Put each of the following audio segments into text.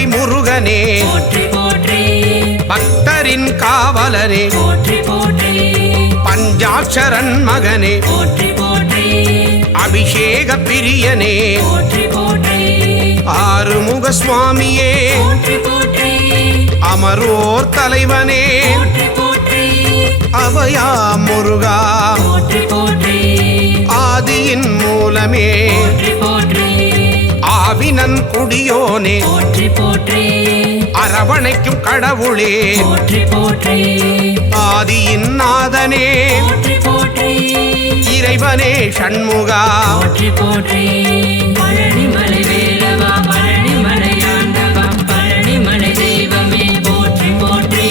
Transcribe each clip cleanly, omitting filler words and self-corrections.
மலை முருகனே போற்றி போற்றி பக்தரின் காவலனே போற்றி போற்றி பஞ்சாட்சரன் மகனே போற்றி போற்றி அபிஷேக பிரியனே போற்றி போற்றி ஆறுமுக சுவாமியே போற்றி போற்றி அமரோர் தலைவனே போற்றி போற்றி அபயா முருகா போற்றி போற்றி ஆதியின் மூலமே போற்றி போற்றி ஆவினன் குடியோனே போற்றி போற்றி அரவணைக்கும் கடவுளே போற்றி போற்றி ஆதியின் நாதனே போற்றி போற்றி இறைவனே ஷண்முகா போற்றி போற்றி பழனிமலை வேலவா பழனிமலை ஆண்டவா பழனிமலை தெய்வமே போற்றி போற்றி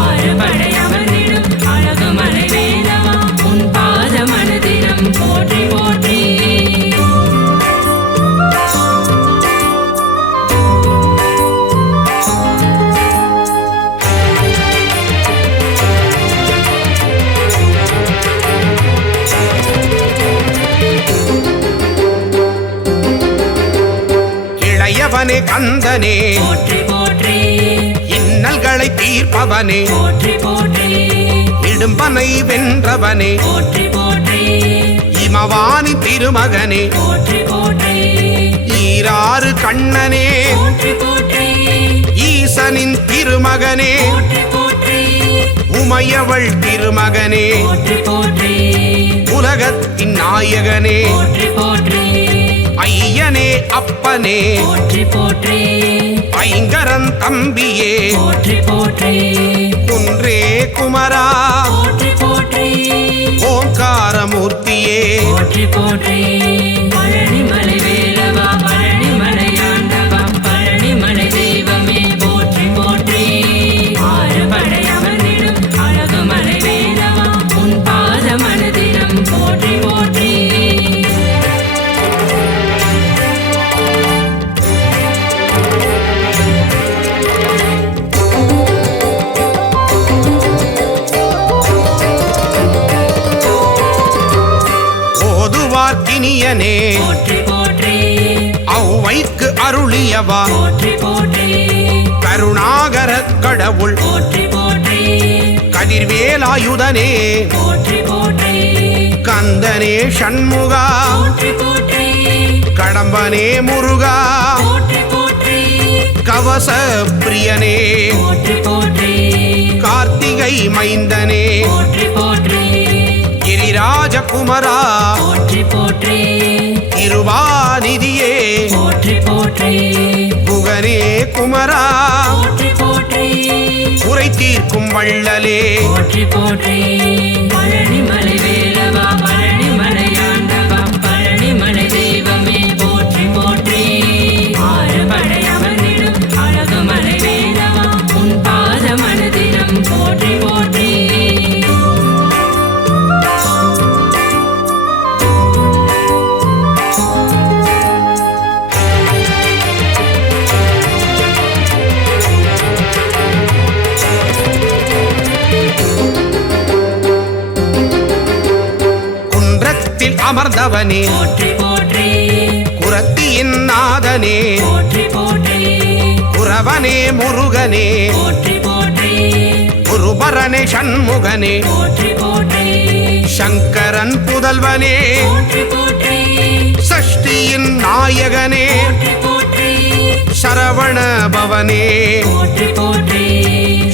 ஆறுபடை அமர்ந்திடும் அழகுமலை வேலவா உன் பாத மனதிடம் போற்றி போற்றி இளையவனே கந்தனே போற்றி போற்றி இன்னல்களை தீர்ப்பவனே போற்றி போற்றி இடும்பனை வென்றவனே போற்றி போற்றி இமவானி திருமகனே போற்றி போற்றி ஈராறு கண்ணனே போற்றி போற்றி ஈசனின் திருமகனே போற்றி போற்றி உமையவள் திருமகனே போற்றி போற்றி உலகத்தின் நாயகனே போற்றி போற்றி ஐயனே அப்பனே போற்றி போற்றி ஐங்கரன் தம்பியே போற்றி போற்றி குன்றே குமரா போற்றி போற்றி ஓங்காரமூர்த்தியே போற்றி போற்றி பழனிமலை வேலவா பழனிமலை ஆண்டவா பழனிமலை தெய்வமே போற்றி போற்றி ஆறுபடை அமர்ந்திடும் அழகுமலை வேலவா உன் பாத மனதிடம் போற்றி போற்றி ஓதுவார்க்கினியனே போற்றி போற்றி ஔவைக்கு அருளியவா போற்றி போற்றி கருணாகர கடவுள் போற்றி போற்றி கதிர்வேலாயுதனே போற்றி போற்றி கந்தனே ஷண்முகா போற்றி போற்றி கடம்பனே முருகா போற்றி போற்றி கவச பிரியனே போற்றி போற்றி கார்த்திகை மைந்தனே போற்றி போற்றி கிரிராஜகுமரா போற்றி போற்றி திருவாநிதியே போற்றி போற்றி குகனே குமரா போற்றி போற்றி குறை தீர்க்கும் வள்ளலே போற்றி போற்றி பழனிமலை வேலவா பழனிமலை ஆண்டவா பழனிமலை தெய்வமே போற்றி போற்றி ஆறுபடை அமர்ந்திடும் அழகுமலை வேலவா உன் பாத மனதிடம் போற்றி போற்றி குன்றத்தில் அமர்ந்தவனே போற்றி போற்றி குரத்தியின் நாதனே போற்றி போற்றி குரவனே முருகனே போற்றி போற்றி குருபரனே ஷண்முகனே போற்றி போற்றி சங்கரன் புதல்வனே போற்றி போற்றி சஷ்டியின் நாயகனே போற்றி போற்றி சரவண பவனே போற்றி போற்றி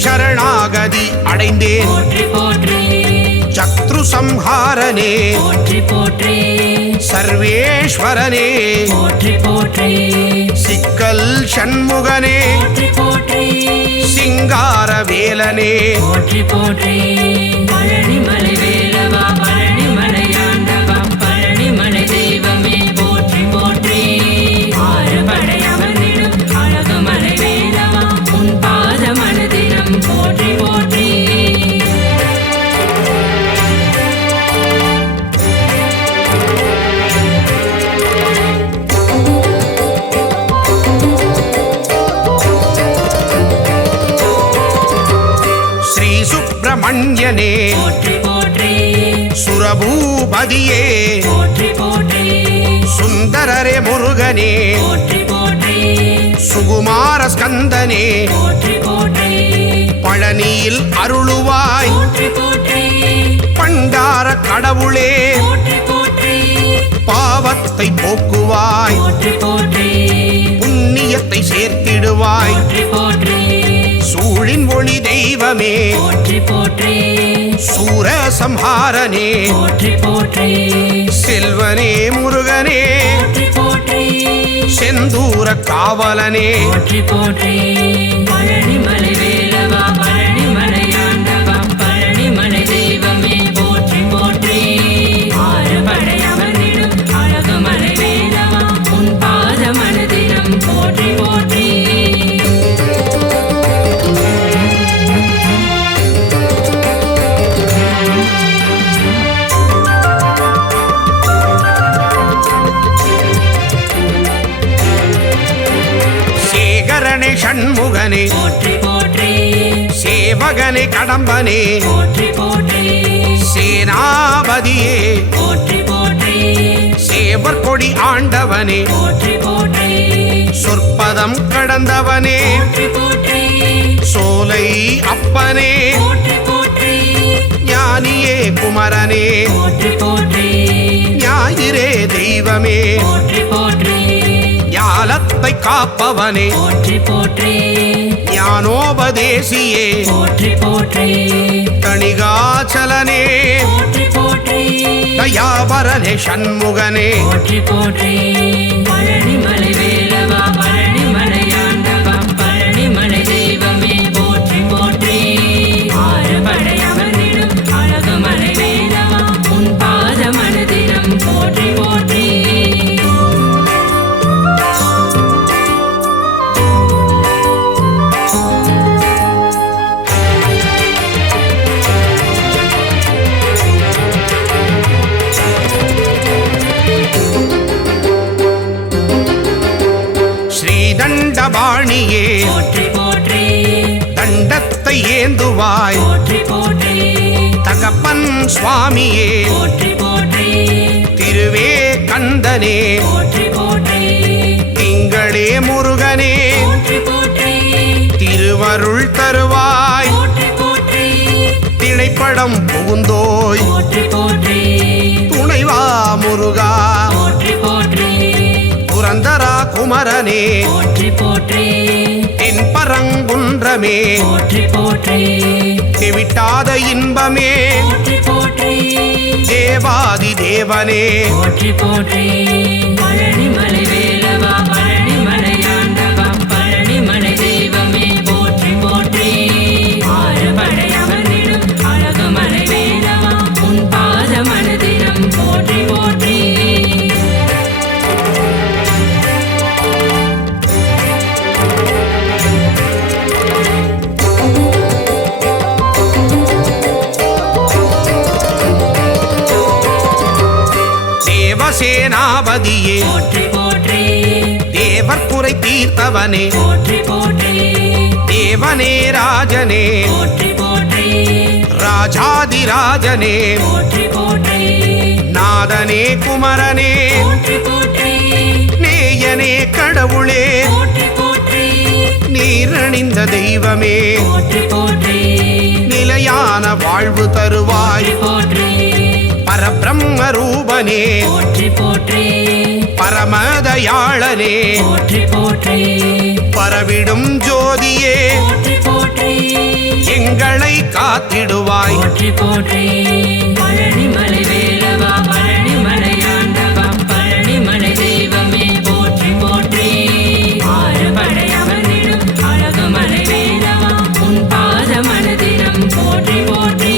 சரணாகதி அடைந்தேன் போற்றி போற்றி சத்ரு சம்ஹாரனே போற்றி போற்றி சர்வேஸ்வரனே போற்றி போற்றி சிக்கல் ஷண்முகனே போற்றி போற்றி சிங்கார வேலனே போற்றி போற்றி பழனிமலை வேலவா பழனிமலை ஆண்டவா பழனிமலை தெய்வமே போற்றி போற்றி ஆறுபடை அமர்ந்திடும் அழகுமலை வேலவா உன் பாத மனதிடம் போற்றி போற்றி ஸ்ரீ சுப்பிரமணியனே போற்றி போற்றி சுரபூபதியே போற்றி போற்றி சுந்தரரே முருகனே போற்றி போற்றி சுகுமார ஸ்கந்தனே போற்றி போற்றி பழனியில் அருளுவாய் போற்றி போற்றி பண்டார கடவுளே போற்றி போற்றி பாவத்தை போக்குவாய் போற்றி போற்றி புண்ணியத்தை சேர்த்திடுவாய் போற்றி போற்றி சூழின் ஒளி தெய்வமே போற்றி போற்றி சூர சம்ஹாரனே போற்றி போற்றி செல்வனே முருகனே போற்றி போற்றி செந்தூர காவலனே போற்றி போற்றி பழனிமலை வேலவா பழனிமலை ஆண்டவா பழனிமலை தெய்வமே போற்றி போற்றி ஆறுபடை அமர்ந்திடும் அழகுமலை வேலவா உன் பாத மனதிலும் போற்றி போற்றி சேகரனே ஷண்முகனே போற்றி போற்றி சேவகனே கடம்பனே போற்றி போற்றி சேனாபதியே போற்றி போற்றி சேவர் கொடி ஆண்டவனே போற்றி போற்றி சொற்பதம் கடந்தவனே போற்றி போற்றி சோலை அப்பனே போற்றி போற்றி ஞானியே குமரனே போற்றி போற்றி ஞாயிறே தெய்வமே போற்றி போற்றி ஞாலத்தை காப்பவனே போற்றி போற்றி ஞானோபதேசியே போற்றி போற்றி தணிகாச்சலனே போற்றி போற்றி தயாபரனே ஷண்முகனே போற்றி போற்றி பழனிமலை வேலவா பழனிமலை ஆண்டவா பழனிமலை தெய்வமே போற்றி போற்றி ஆறுபடை அமர்ந்திடும் அழகுமலை வேலவா உன் பாத மனதிலும் போற்றி போற்றி ஸ்ரீதண்டபாணியே போற்றி போற்றி தண்டத்தை ஏந்துவாய் போற்றி போற்றி தகப்பன் சுவாமியே போற்றி போற்றி திருவே கந்தனே போற்றி போற்றி திங்களே முருகனே போற்றி போற்றி திருவருள் தருவாய் போற்றி போற்றி திணைப்படம் புகுந்தோய் போற்றி போற்றி துணைவா முருகா போற்றி போற்றி புரந்தரா குமரனே போற்றி போற்றி தென்பரங்குன்றமே போற்றி போற்றி தெவிட்டாத இன்பமே போற்றி போற்றி தேவாதி தேவனே போற்றி போற்றி பழனிமலை வேலவா பழனிமலை ஆண்டவா பழனிமலை தெய்வமே போற்றி போற்றி ஆறுபடை அமர்ந்திடும் அழகுமலை வேலவா உன் பாத மனதிலும் போற்றி போற்றி தேவசேனாபதியே போற்றி போற்றி தேவர் குறை தீர்த்தவனே போற்றி போற்றி தேவனே ராஜனே போற்றி போற்றி ராஜாதிராஜனே போற்றி போற்றி நாதனே குமரனே போற்றி போற்றி நேயனே கடவுளே போற்றி போற்றி நீரணிந்த தெய்வமே போற்றி போற்றி நிலையான வாழ்வு தருவாய் போற்றி பரபிரம்ம ரூபனே போற்றி போற்றி பரமதயாளனே போற்றி போற்றி பரவிடும் ஜோதியே போற்றி போற்றி எங்களை காத்திடுவாய் போற்றி போற்றி பழனிமலை வேலவா பழனிமலை ஆண்டவா பழனிமலை தெய்வமே போற்றி போற்றி ஆறுபடை அமர்ந்திடும் அழகுமலை வேலவா உன் பாத மனதிலும் போற்றி போற்றி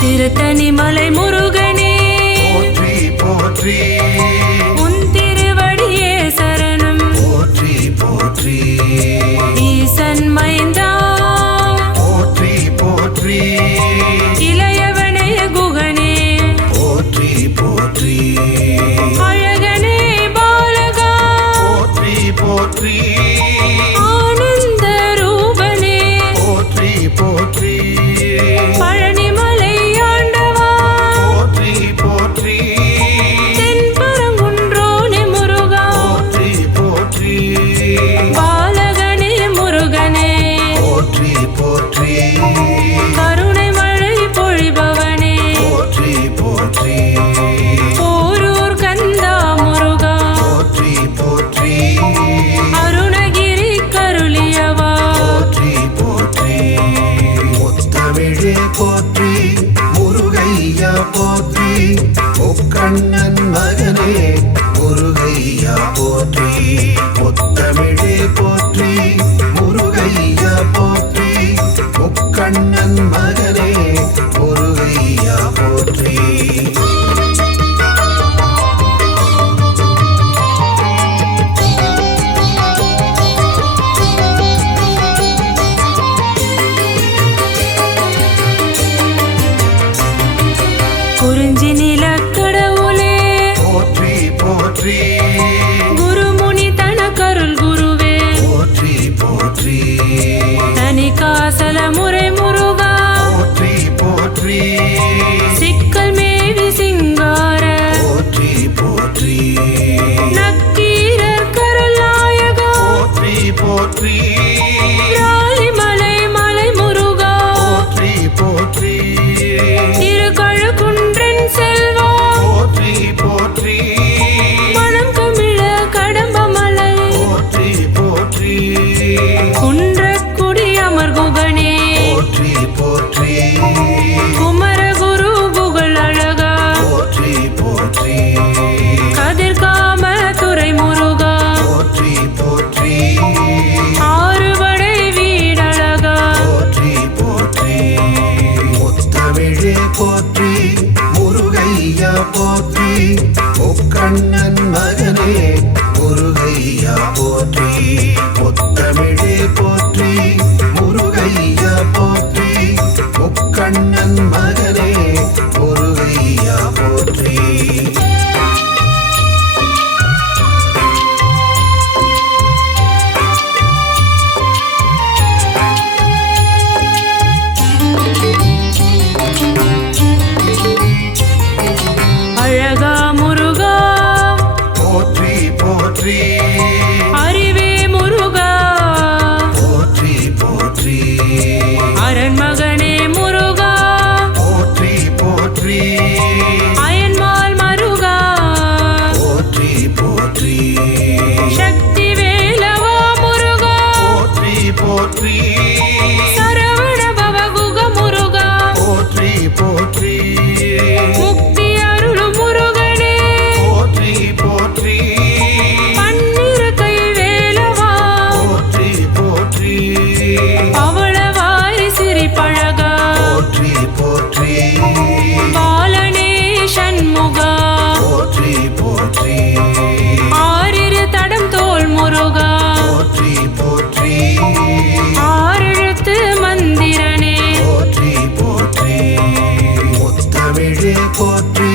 திருத்தணி மலை முருகனே போற்றி நக்கீரர் கருநாயகா போற்றி போற்றி ராலிமலை மலை முருகா போற்றி போற்றி திருக்கழுக்குன்றன் செல்வா போற்றி போற்றி மனம் கமிழ கடம்பமலை போற்றி போற்றி குன்றக்குடி அமர்குகனே போற்றி போற்றி குமரகுரு புகழ் அழகா போற்றி போற்றி கதிர்காம துறை முருகா போற்றி போற்றி ஆறுபடை வீடழகா போற்றி போற்றி முத்தமிழே போற்றி முருகையா போற்றி முக்கண்ணன் மகனே முருகையா போற்றி முத்தமிழே போற்றி முருகையா போற்றி முக்கண்ணன் மகனே முருகையா போற்றி அழகா முருகா போற்றி போற்றி அறிவே முருகா போற்றி போற்றி அரண்மகனே முருகா போற்றி போற்றி அயன்மால் மருகா போற்றி போற்றி சக்தி வேலவா முருகா போற்றி போற்றி சரவண பவகுக முருகா போற்றி போற்றி முக்தி அருளும் முருகனே போற்றி போற்றி பன்னிரு கை வேலவா போற்றி போற்றி பவளவாய் சிரிப்பழகா போற்றி போற்றி பாலனே சண்முகா போற்றி போற்றி ஆறிரு தடம் தோல் முருகா போற்றி போற்றி ஆறெழுத்து மந்திரனே போற்றி போற்றி முத்தமிழே போற்றி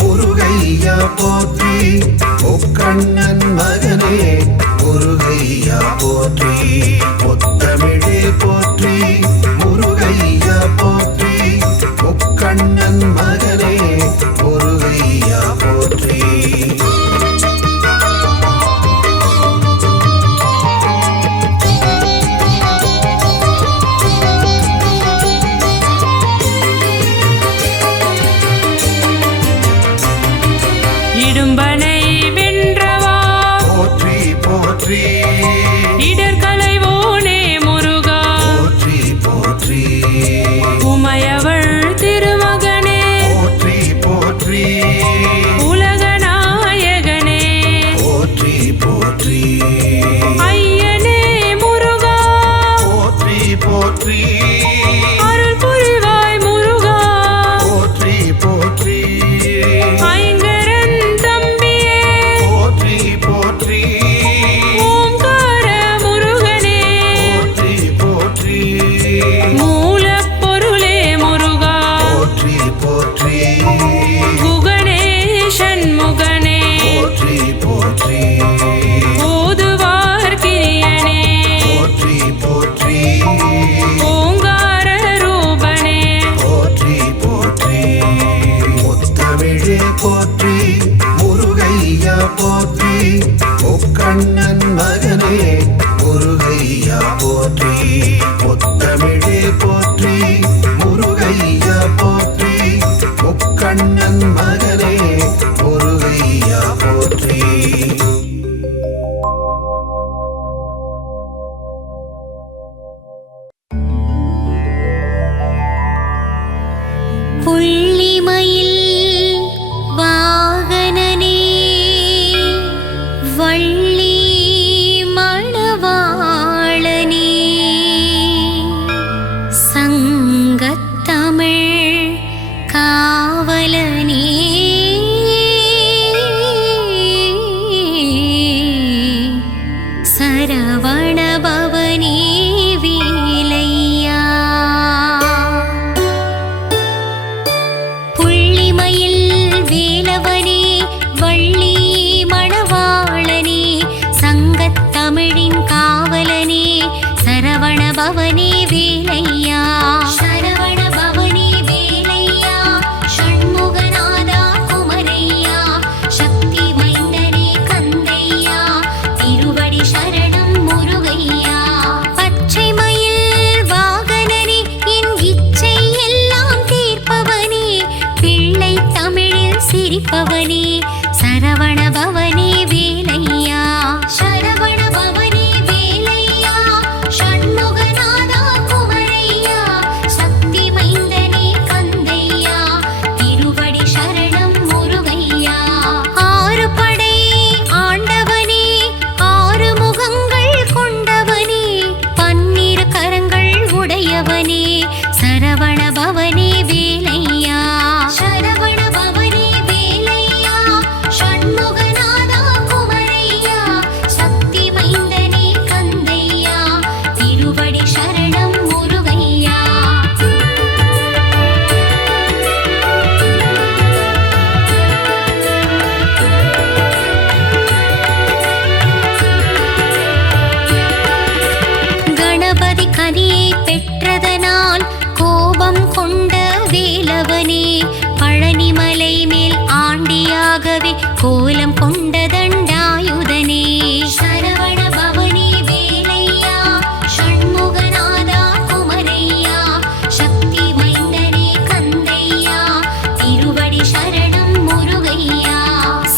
முருகையா போற்றி முக்கண்ணன் மகனே முருகையா போற்றி முத்தமிழே போற்றி முருகையா போற்றி முக்கண்ணன் மகனே முருகையா போற்றி இடும்பனை வென்றவா போற்றி போற்றி இடர்களைவோனே முருகா போற்றி போற்றி உமையவள் திருமகனே போற்றி போற்றி உலகநாயகனே போற்றி போற்றி ஐயனே முருகா போற்றி போற்றி அருள் புரிவாய் முருகா போற்றி போற்றி ஐங்கரன் தம்பியே போற்றி போற்றி ஓம்கார முருகனே போற்றி போற்றி மூலப்பொருளே முருகா போற்றி போற்றி குகனே சண்முகனே போற்றி போற்றி ஓதுவார் கிரியனே போற்றி போற்றி ஓங்கார ரூபனே போற்றி போற்றி முத்தமிழே போற்றி முருகையா போற்றி முக்கண்ணன் மகனே முருகையா போற்றி முத்தமிழே போற்றி முருகையா போற்றி முக்கண்ணன் மகனே முருகையா போற்றி புள்ளிமயில் வாகனனே வள்ளி கோலம் கொண்ட தண்டாயுதனே சரவண பவனே வேலையா ஷண்முகநாதா குமரையா சக்தி மைந்தனே கந்தையா திருவடி சரணம் முருகையா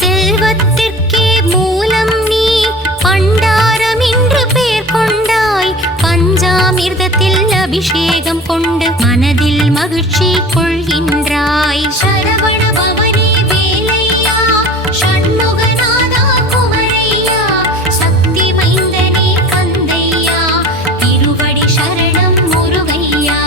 செல்வத்திற்கே மூலம் நீ பண்டாரம் என்று பெயர் கொண்டாய் பஞ்சாமிர்தத்தில் அபிஷேகம் கொண்டு மனதில் மகிழ்ச்சி கொள்கின்றாய் சரவண பவனே வேலையா ஷண்முகநாதா குமரையா சக்தி மைந்தனே கந்தையா திருவடி சரணம் முருகையா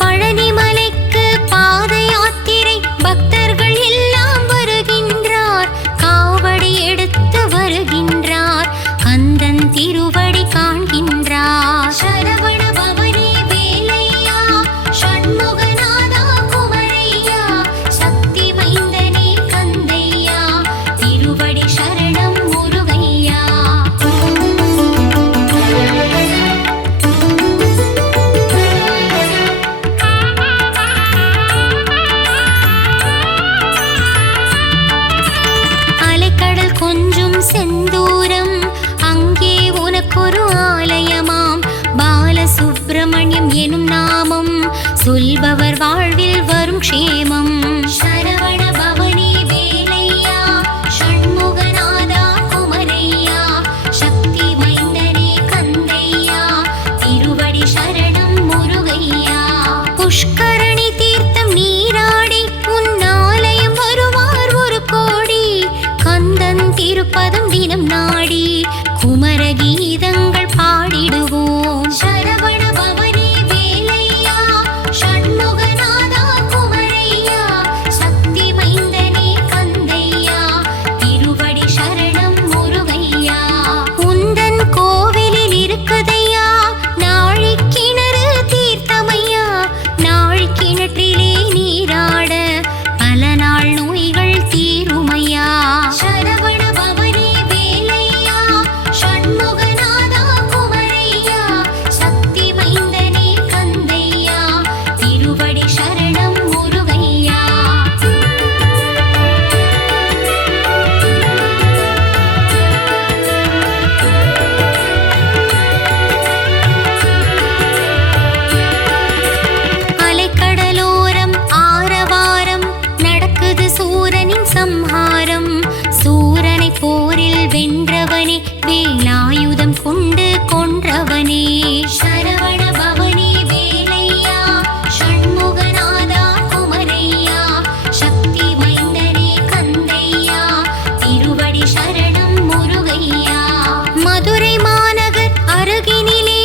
பழனிமலைக்கு பாத யாத்திரை பக்தர்கள் எல்லாம் வருகின்றார் காவடி எடுத்து வருகின்றார் கந்தன் திருவடி காண்கின்றார் சரவண பவனே வேலையா ஷண்முகநாதா குமரையா சக்தி மைந்தனே கந்தையா திருவடி சரணம் முருகையா அலைக்கடல் கொஞ்சும் செந்தூரம் அங்கே உனக்கொரு ஆலயமாம் பாலசுப்பிரமணியம் எனும் நாமம் சொல்பவர் வாழ்வில் வரும் க்ஷேமம் சரவண பவனே வேலையா ஷண்முகநாதா குமரையா சக்தி மைந்தனே கந்தையா திருவடி சரணம் முருகையா புஷ்கரணி தீர்த்தம் நீராடி உன் ஆலயம் வருவார் ஒரு கோடி கந்தன் திருப்பதம் தினம் நாடி குமர கீதங்கள் பாடிடுவோம் சரவண பவனே வேலையா ஷண்முகநாதா குமரையா சக்தி மைந்தனே கந்தையா திருவடி சரணம் முருகையா உந்தன் கோவிலில் இருக்குதையா நாழி கிணறு தீர்த்தமையா நாழி கிணற்றிலே நீராட பல நாள் நோய்கள் தீருமையா சரவண பவனே வேலையா ஷண்முகநாதா குமரையா சக்தி மைந்தனே கந்தையா திருவடி சரணம் முருகையா அலைக்கடலோரம் ஆரவாரம் நடக்குது சூரனின் சம்ஹாரம் சூரனை போரில் வென்றவனே வேலாயுதம் கொண்டு கொன்றவனே சரவண பவனே வேலையா ஷண்முகநாதா குமரையா சக்தி மைந்தனே கந்தையா திருவடி சரணம் முருகையா மதுரை மாநகர் அருகினிலே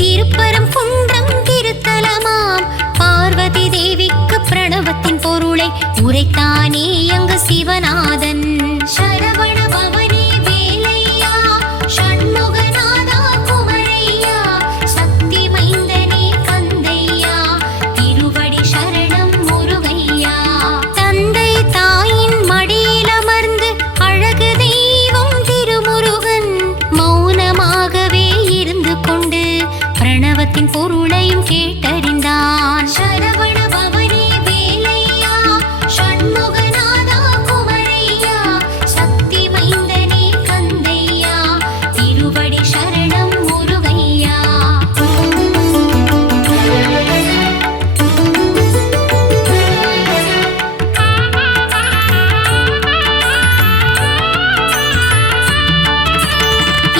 திருப்பரம் குன்றம் திருத்தலமாம் பார்வதி தேவிக்கு பிரணவத்தின் பொருளை உரைத்தானே அங்கு சிவநாதன் சரவண பவனே வேலையா ஷண்முகநாதா குமரையா சக்தி மைந்தனே கந்தையா திருவடி சரணம் முருகையா தந்தை தாயின் மடியில் அமர்ந்து அழகு தெய்வம் திருமுருகன் மௌனமாகவே இருந்து கொண்டு பிரணவத்தின் பொருளையும் கேட்டறிந்தான் சரவண பவனே வேலையா ஷண்முகநாதா குமரையா சக்தி மைந்தனே கந்தையா திருவடி சரணம் முருகையா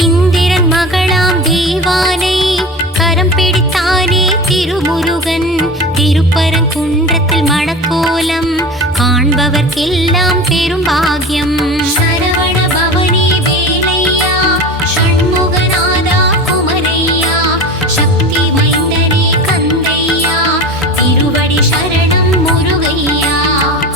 இந்திரன் மகளாம் தேவானை கரம் பிடித்தானே திருமுருகன் திருப்பரங்குன்றத்தில் மணக்கோலம் காண்பவர்க்கெல்லாம் பெரும் பாக்கியம் சரவண பவனே வேலையா ஷண்முகநாதா குமரையா சக்தி மைந்தனே கந்தையா திருவடி சரணம் முருகையா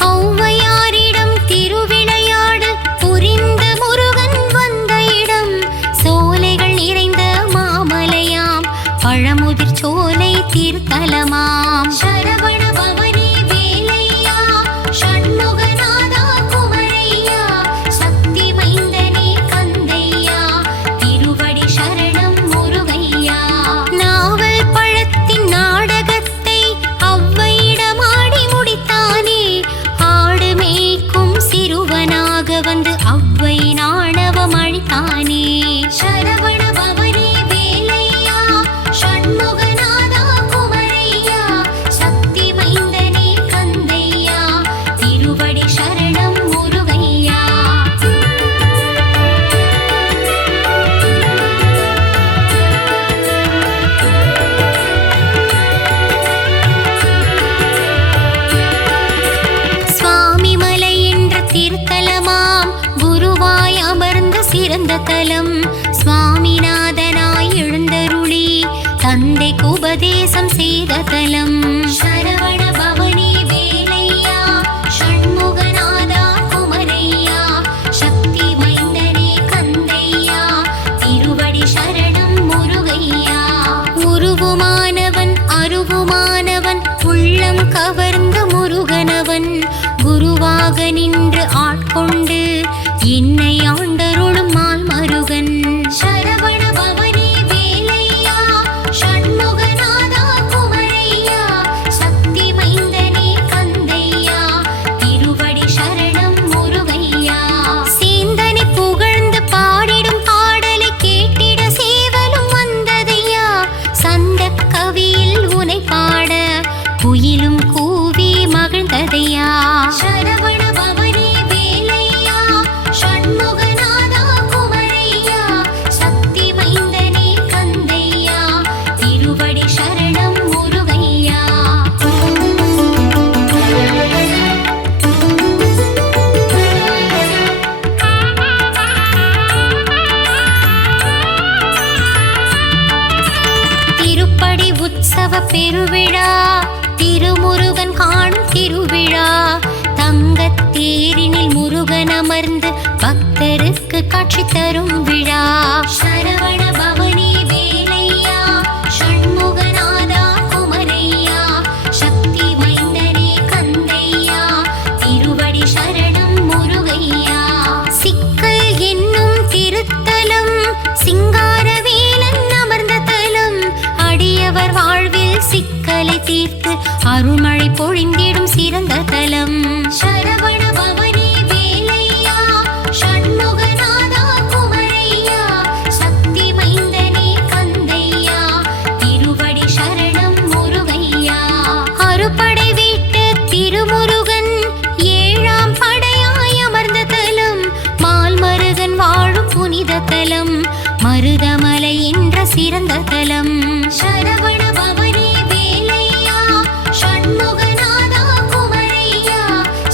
ஔவையாரிடம் திருவிளையாடு புரிந்த முருகன் வந்த இடம் சோலைகள் நிறைந்த மாமலையாம் பழமுதிர் சோலை தீர்த்தலமாம் சரவண பவனே வேலையா ஷண்முகநாதா குமரையா சிறந்த தலம். சுவாமிநாதனாய் எழுந்தருளி தந்தைக்கு உபதேசம் செய்த தலம். சரவண பவனி வேலையா ஷண்முகநாதா குமரையா சக்தி மைந்தனே கந்தையா திருவடி சரணம் முருகையா. உருவுமானவன் அருவுமானவன் உள்ளம் கவர்ந்த முருகனவன் குருவாக நின்று ஆட்கொண்டு என்னை ஆண்டருளும் மால் மருகன். சரவண பவனி வேலையா ஷண்முகநாதா குமரையா சக்தி மைந்தனே கந்தையா திருவடி சரணம் முருகையா. சேந்தனை புகழ்ந்து பாடிடும் பாடலை கேட்டிட சேவலும் வந்ததையா. சந்த கவியில் உனை பாட குயிலும் கூவி மகிழ்ந்ததையா. சரவண பவனி வேலையா ஷண்முகநாதா குமரையா சக்தி மைந்தனே கந்தையா திருவடி சரணம் முருகையா. திருப்படி உற்சவ பெருவிழா திருமுருகன் காணும் திருவிழா. தங்கத்தேரினில் முருகன் அமர்ந்து பக்தருக்கு காட்சி தரும் விழா. சரவண பவனி வேலையா ஷண்முகநாதா குமரையா சக்தி மைந்தனே கந்தையா திருவடி சரணம் முருகையா. சிக்கல் என்னும் திருத்தலம் சிங்காரவேலன் அமர்ந்த தலம். அடியவர் வாழ்வில் சிக்கலை தீர்த்து அருள்மழை பொழிந்திடும் சிறந்த தலம். சரவண பவனி வேலையா ஷண்முகநாதா குமரையா சக்தி மைந்தனே கந்தையா திருவடி சரணம் முருகையா. அறுபடை வீட்டு திருமுருகன் ஏழாம் படையாய் அமர்ந்த தலம். மால் மருகன் வாழும் புனித தலம் மருதமலை என்ற சிறந்த தலம். சரவண பவனி வேலையா ஷண்முகநாதா குமரையா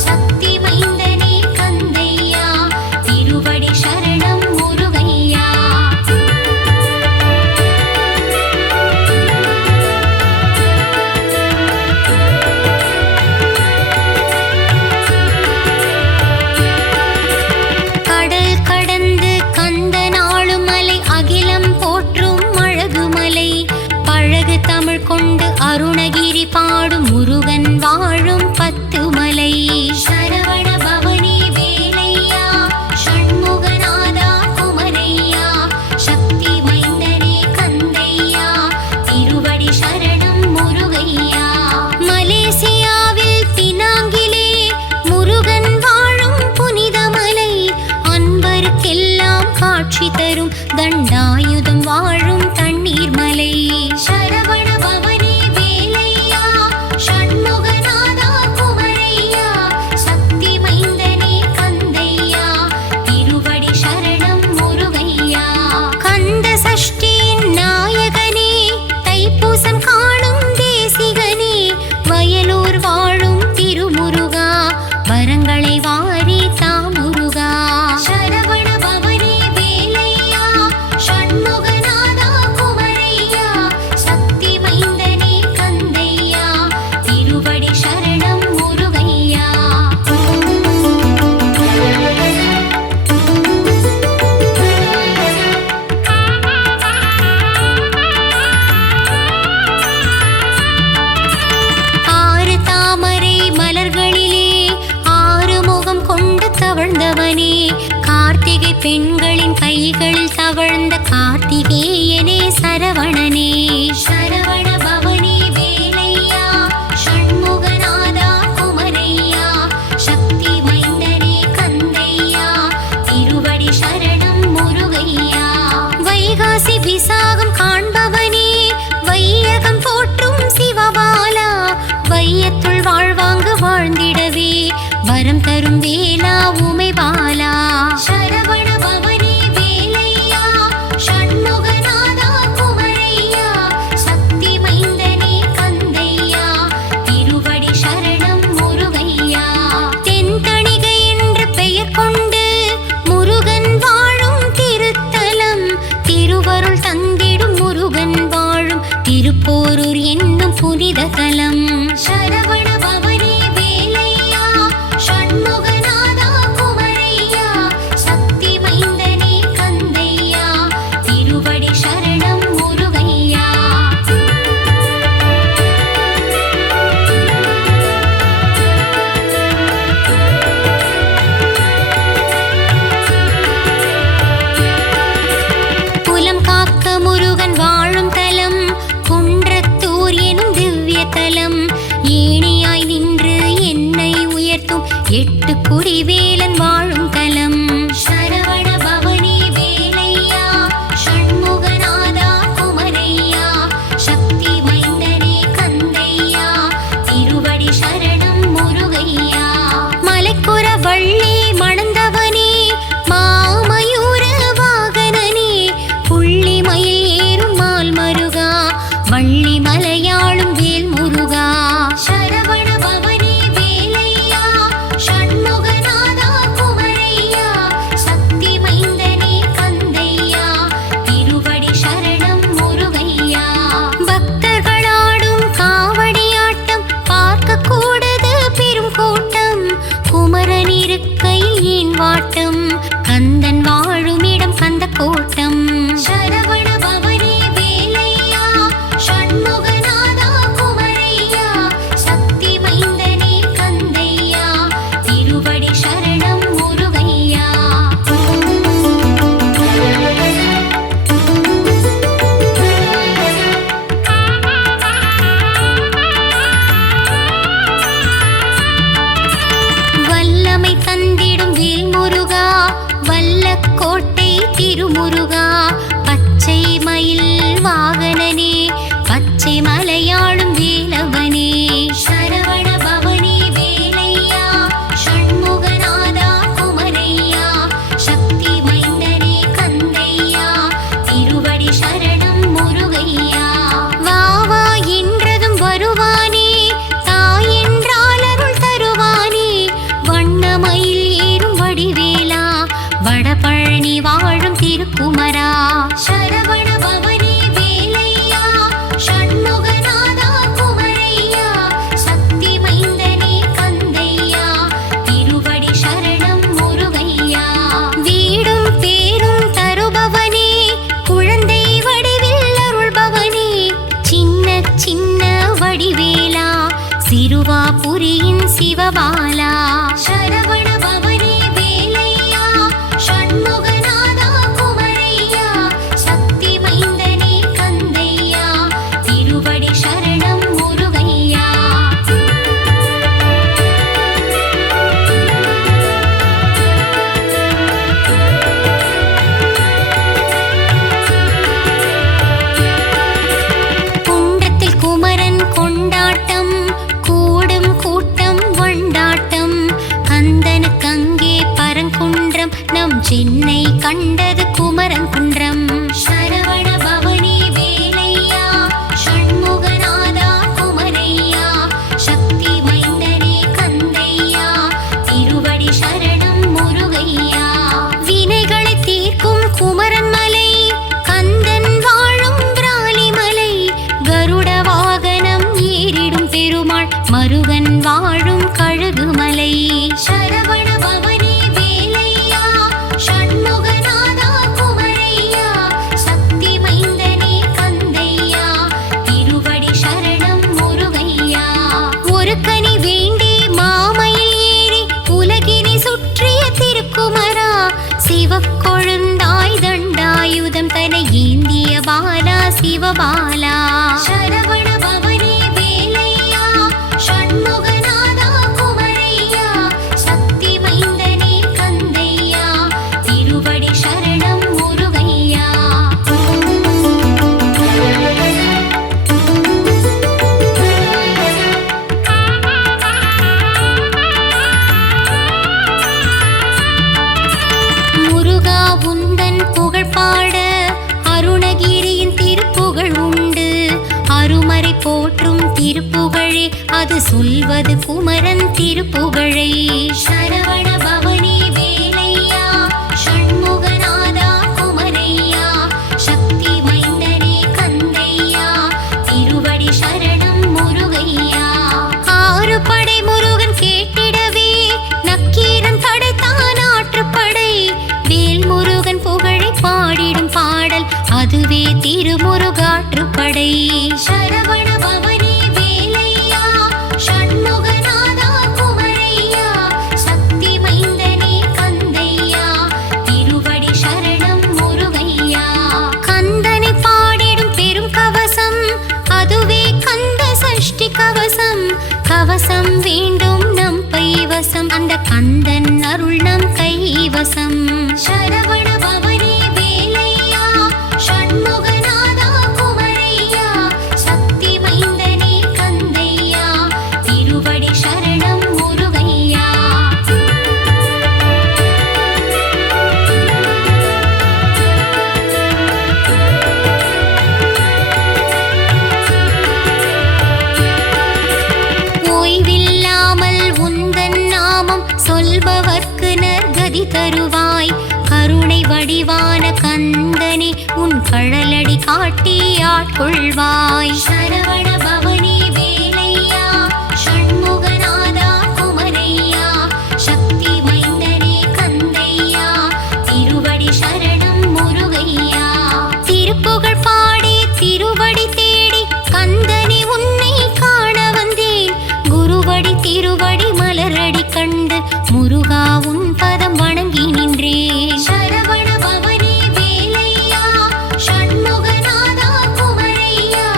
சக்தி மைந்தனே கந்தையா திருவடி சரணம் முருகையா. கடல் கடந்து கந்தனாளும் மலை அகிலம் போற்றும் அழகுமலை. பழகு தமிழ் கொண்டு அருணகிரி பாடும் முருகன் வாழும் பத்து மலை. சரவண பவனி வேலையா ஷண்முகநாதா குமரையா சக்தி மைந்தனே கந்தையா திருவடி சரணம் முருகையா. மலேசியாவில் பினாங்கிலே முருகன் வாழும் புனித மலை. அன்பருக்கெல்லாம் காட்சி தரும் தண்டாயுதம் வாழும் தண்ணீர் மலை. சரவண பவனி வேலையா ஷண்முகநாதா குமரையா சக்தி மைந்தனே கந்தையா திருவடி சரணம் முருகையா. கந்த சஷ்டியின் நாயகனே தைப்பூசம் காணும் தேசிகனே வயலூர் வாழும் திருமுருகா வரங்களை வாரி தாமுருகா. சரவண பவனி வேலையா ஷண்முகநாதா குமரையா சக்தி மைந்தனே கந்தையா திருவடி சரணம் முருகையா. ஆறு தாமரை மலர்களிலே ஆறு முகம் கொண்டு தவழ்ந்தவனே. கார்த்திகை பெண்களின் கைகளில் தவழ்ந்த கார்த்திகேயனே சரவணனே. சரவண பவனி வேலையா ஷண்முகநாதா குமரையா சக்தி மைந்தனே கந்தையா திருவடி சரணம் முருகையா. வைகாசி விசாகம் காண்பவனே வையகம் போற்றும் சிவபாலா. வையத்துள் வாழ்வாங்கு வாழ்ந்திடவே வரம் தரும் வேலா உமை பாலா. சரவண பவனி வேலையா ஷண்முகநாதா குமரையா முருகா பச்சை மயில் வாகனனே பச்சை மலையாளும் வேலவனே சரவண பவனே வேலையா ஷண்முகநாதா குமரையா சக்தி மைந்தனே கந்தையா திருவடி சரணம் முருகையா வா வா என்றதும் வருவானே தாய் என்றால் அருள் தருவானே வண்ணமயில் ஏறும் வடிவேலா வடபழனி வாழும் திருக்குமரா சரவண பவனே வேலையா ஷண்முகநாதா குமரையா சக்தி மைந்தனே கந்தையா திருவடி சரணம் முருகையா வீடும் பேரும் தருபவனே குழந்தை வடிவில் அருள்பவனே சின்ன சின்ன வடிவேலா சிறுவாபுரியின் சிவபாலா சரவண பவனே வேலையா ஷண்முகநாதா குமரையா சக்தி மைந்தனே கந்தையா திருவடி சரணம் முருகையா குண்டத்தில் குமரன் கொண்டாட்டம் கூடும் கூட்டம் வண்டாட்டம் கந்தனுக்கங்கே பரங்குன்றம் நம் சென்னை கண்டது குமரன் குன்றம் சரவண பவனே வேலையா ஷண்முகநாதா குமரையா சக்தி மைந்தனே கந்தையா திருவடி சரணம் முருகையா வினைகளை தீர்க்கும் குமரன் மலை கந்தன் வாழும் பிராலிமலை கருட வாகனம் ஏறிடும் பெருமாள் மருகன் வாழும் கழுகுமலை சரவண பவனே வேலையா ஷண்முகநாதா குமரையா சக்தி மைந்தனே கந்தையா திருவடி சரணம் முருகையா ஒரு கனி வேண்டி மாமயில் ஏறி உலகினை சுற்றிய திருக்குமரா சிவக்கொழுந்தாய் தண்டாயுதம் தனை ஏந்திய பாலா சிவபாலா சரவண பவனே வேலையா ஷண்முகநாதா குமரையா சக்தி மைந்தனே கந்தையா திருவடி சரணம் முருகையா முருகா உந்தன் புகழ் பாட அருணகிரியின் திருப்புகழ் உண்டு அருமறை போற்றும் திருப்புகழே அது சொல்வது குமரன் திருப்புகழை சரவண பவனே வேலையா ஷண்முகநாதா குமரையா சக்தி மைந்தனே கந்தையா திருவடி சரணம் முருகையா ஆறு படை முருகன் கேட்டிடவே நக்கீரன் படைத்தான் ஆற்றுப்படை வேல் முருகன் புகழை பாடிடும் பாடல் அதுவே திருமுருகாற்றுப்படை சரவண பவனே வேலையா ஷண்முகநாதா குமரையா சக்தி மைந்தனே கந்தையா திருவடி சரணம் முருகையா கந்தனை பாடிடும் பெரும் கவசம் அதுவே கந்த சஷ்டி கவசம் கவசம் வேண்டும் நம் பைவசம் அந்த கந்தன் அருள் நம் கைவசம் சரவண பவனே வேலையா ஷண்முகநாதா குமரையா சக்தி மைந்தனே கந்தையா திருவடி சரணம் முருகையா ஓய்வில்லாமல் உந்தன் நாமம் சொல்பவர்க்கு நற்கதி தருவாய் கருணை வடிவான கந்தனே உன் கழலடி காட்டி ஆட்கொள்வாய் சரவண பவனே வேலையா ஷண்முகநாதா குமரையா சக்தி மைந்தனே கந்தையா திருவடி சரணம் முருகையா திருப்புகழ் பாடி திருவடி தேடி கந்தனே உன்னை காண வந்தேன் குருவடி திருவடி மலரடி கண்டு முருகா உன் பதம் வணங்கி நின்றேன் சரவண பவனே வேலையா ஷண்முகநாதா குமரையா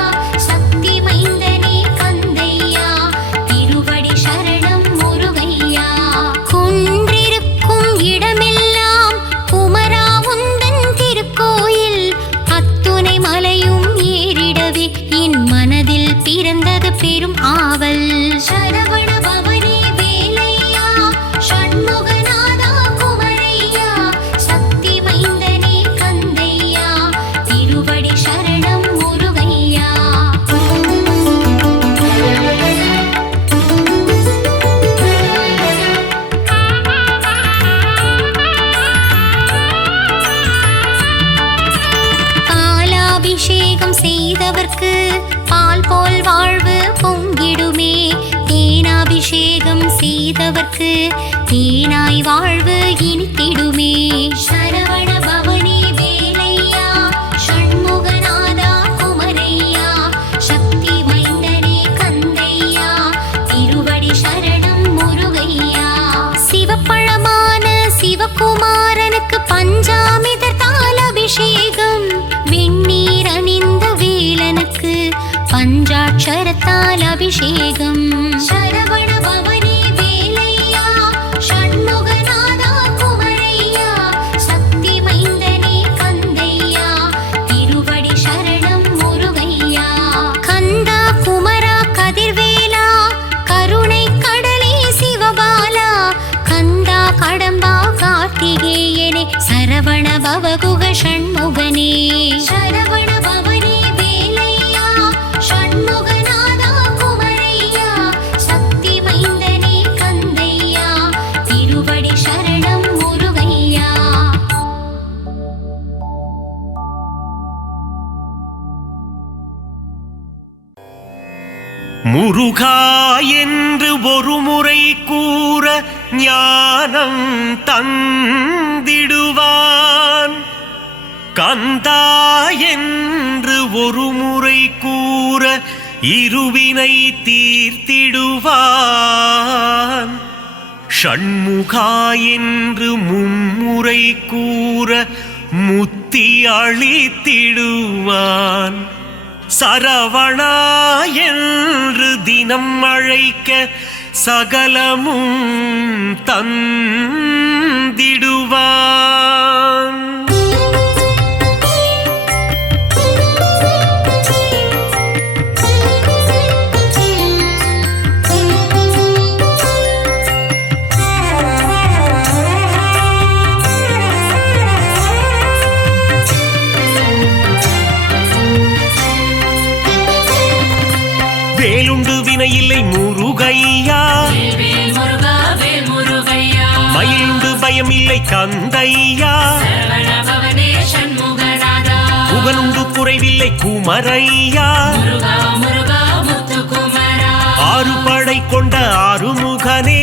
சக்தி மைந்தனே செய்வோர்க்கு பால் போல் வாழ்வு பொங்கிடுமே. தேனாபிஷேகம் செய்தவர்க்கு தேனாய் வாழ்வு இனித்திடுமே. சரவண பவனி வேலையா ஷண்முகநாதா குமரையா சக்தி மைந்தனே கந்தையா திருவடி சரணம் முருகையா. சிவப்பழமான சிவகுமாரனுக்கு பஞ்சாமிர்தத்தால் அபிஷேகம். வெண்ணீர் அணிந்த வேலனுக்கு பஞ்சாட்சரத்தால் அபிஷேகம். சரவண பவனி வேலையா ஷண்முகநாதா குமரையா சக்தி மைந்தனே கந்தையா திருவடி சரணம் முருகையா. கந்தா குமரா கதிர்வேலா கருணை கடலே சிவபாலா கந்தா கடம்பா கார்த்திகேயனே சரவண பவகுக ஷண்முகனே. சரவண பவனி வேலையா ஷண்முகநாதா குமரையா சக்தி மைந்தனே கந்தையா திருவடி சரணம் முருகையா. முருகா என்று ஒரு முறை கூற ஞானம் தந்திடுவான். கந்தா என்று ஒரு முறை கூற இருவினை தீர்த்திடுவான். ஷண்முகா என்று மும்முறை கூற முத்தி அளித்திடுவான். சரவணா என்று தினம் அழைக்க சகலமும் தந்திடுவான். வேலுண்டு வினையில்லை முருகையா மயிலுண்டு பயமில்லை கந்தையா. புகழுண்டு குறைவில்லை குமரையா. ஆறு படை கொண்ட ஆறுமுகனே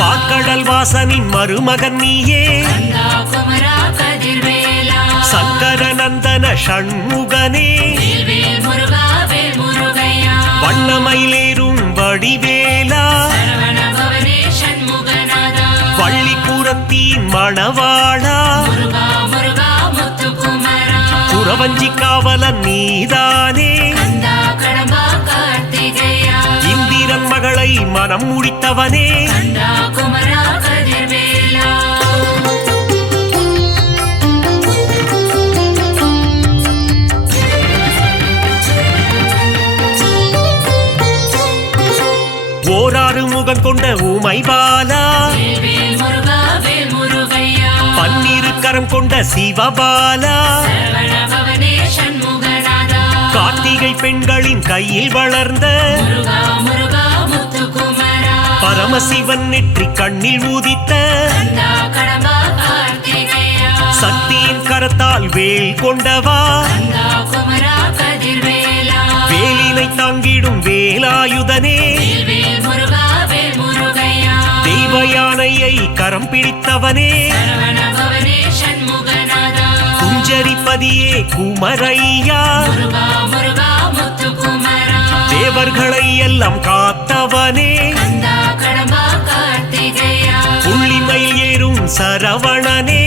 பாக்கடல் வாசனின் மருமகன் நீயே. சங்கரநந்தன ஷண்முகனே வண்ணமயிலேறும் வடிவேலா. வள்ளிக்கூரத்தின் மணவாளா புறவஞ்சி காவலன் நீதானே. இந்திரன் மகளை மனம் முடித்தவனே. ஓராறு முகம் கொண்ட ஊமை பாலா பன்னிரு கரம் கொண்ட சிவபாலா. கார்த்திகை பெண்களின் கையில் வளர்ந்த பரமசிவன் நெற்றி கண்ணில் ஊதித்த சக்தியின் கரத்தால் வேல் கொண்டவா. வேலினை தாங்கிடும் வேலாயுதனே. தெய்வ யானையை கரம் பிடித்தவனே. குஞ்சரிப்பதியே குமரையா. தேவர்களை எல்லாம் காத்தவனே. புள்ளிமயில் ஏறும் சரவணனே.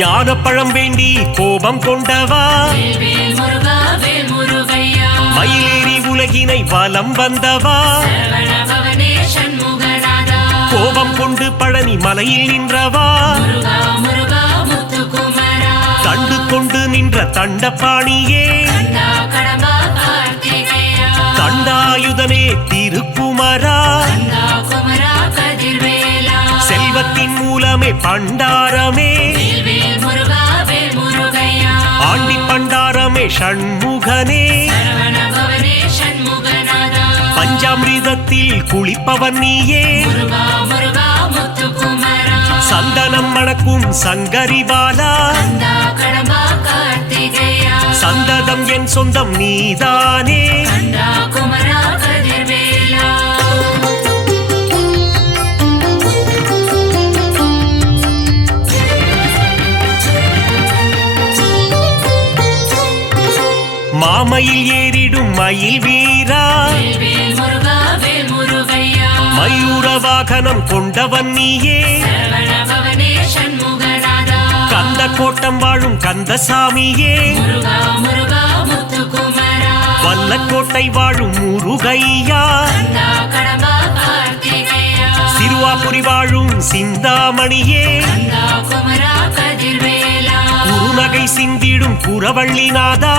ஞானப்பழம் வேண்டி கோபம் கொண்டவா. மயிலேறி உலகினை வலம் வந்தவா. கோபம் கொண்டு பழனி மலையில் நின்றவா. தண்டு கொண்டு நின்ற தண்டபாணியே. தண்டாயுதனே திருக்குமரா. செல்வத்தின் மூலமே பண்டாரமே. ஆண்டி பண்டாரமே ஷண்முகனே. பஞ்சாமிர்தத்தில் குளிப்பவன் நீயே முருகா முருகா முத்துக்குமரா சந்தனம் மணக்கும் சங்கரி பாலா கந்தா கடம்பா கார்த்திகேயா சந்ததம் என் சொந்தம் நீதானே கந்தா குமரா கதிர்வேலா மாமையில் ஏறிடும் மயில் வீரா வேல் முருகா வேல் முருகையா மயூர வாகனம் கொண்டவன் நீயே சரவண பவனே சண்முகநாதா கந்த கோட்டம் வாழும் கந்தசாமியே முருகா முருகா முத்துக்குமரா வல்லக்கோட்டை வாழும் முருகையா கந்தா கடம்பா கார்த்திகேயா சிறுவாபுரி வாழும் சிந்தாமணியே கந்தா குமரா கதிர்வேலா குறுநகை சிந்திடும் குரவள்ளிநாதா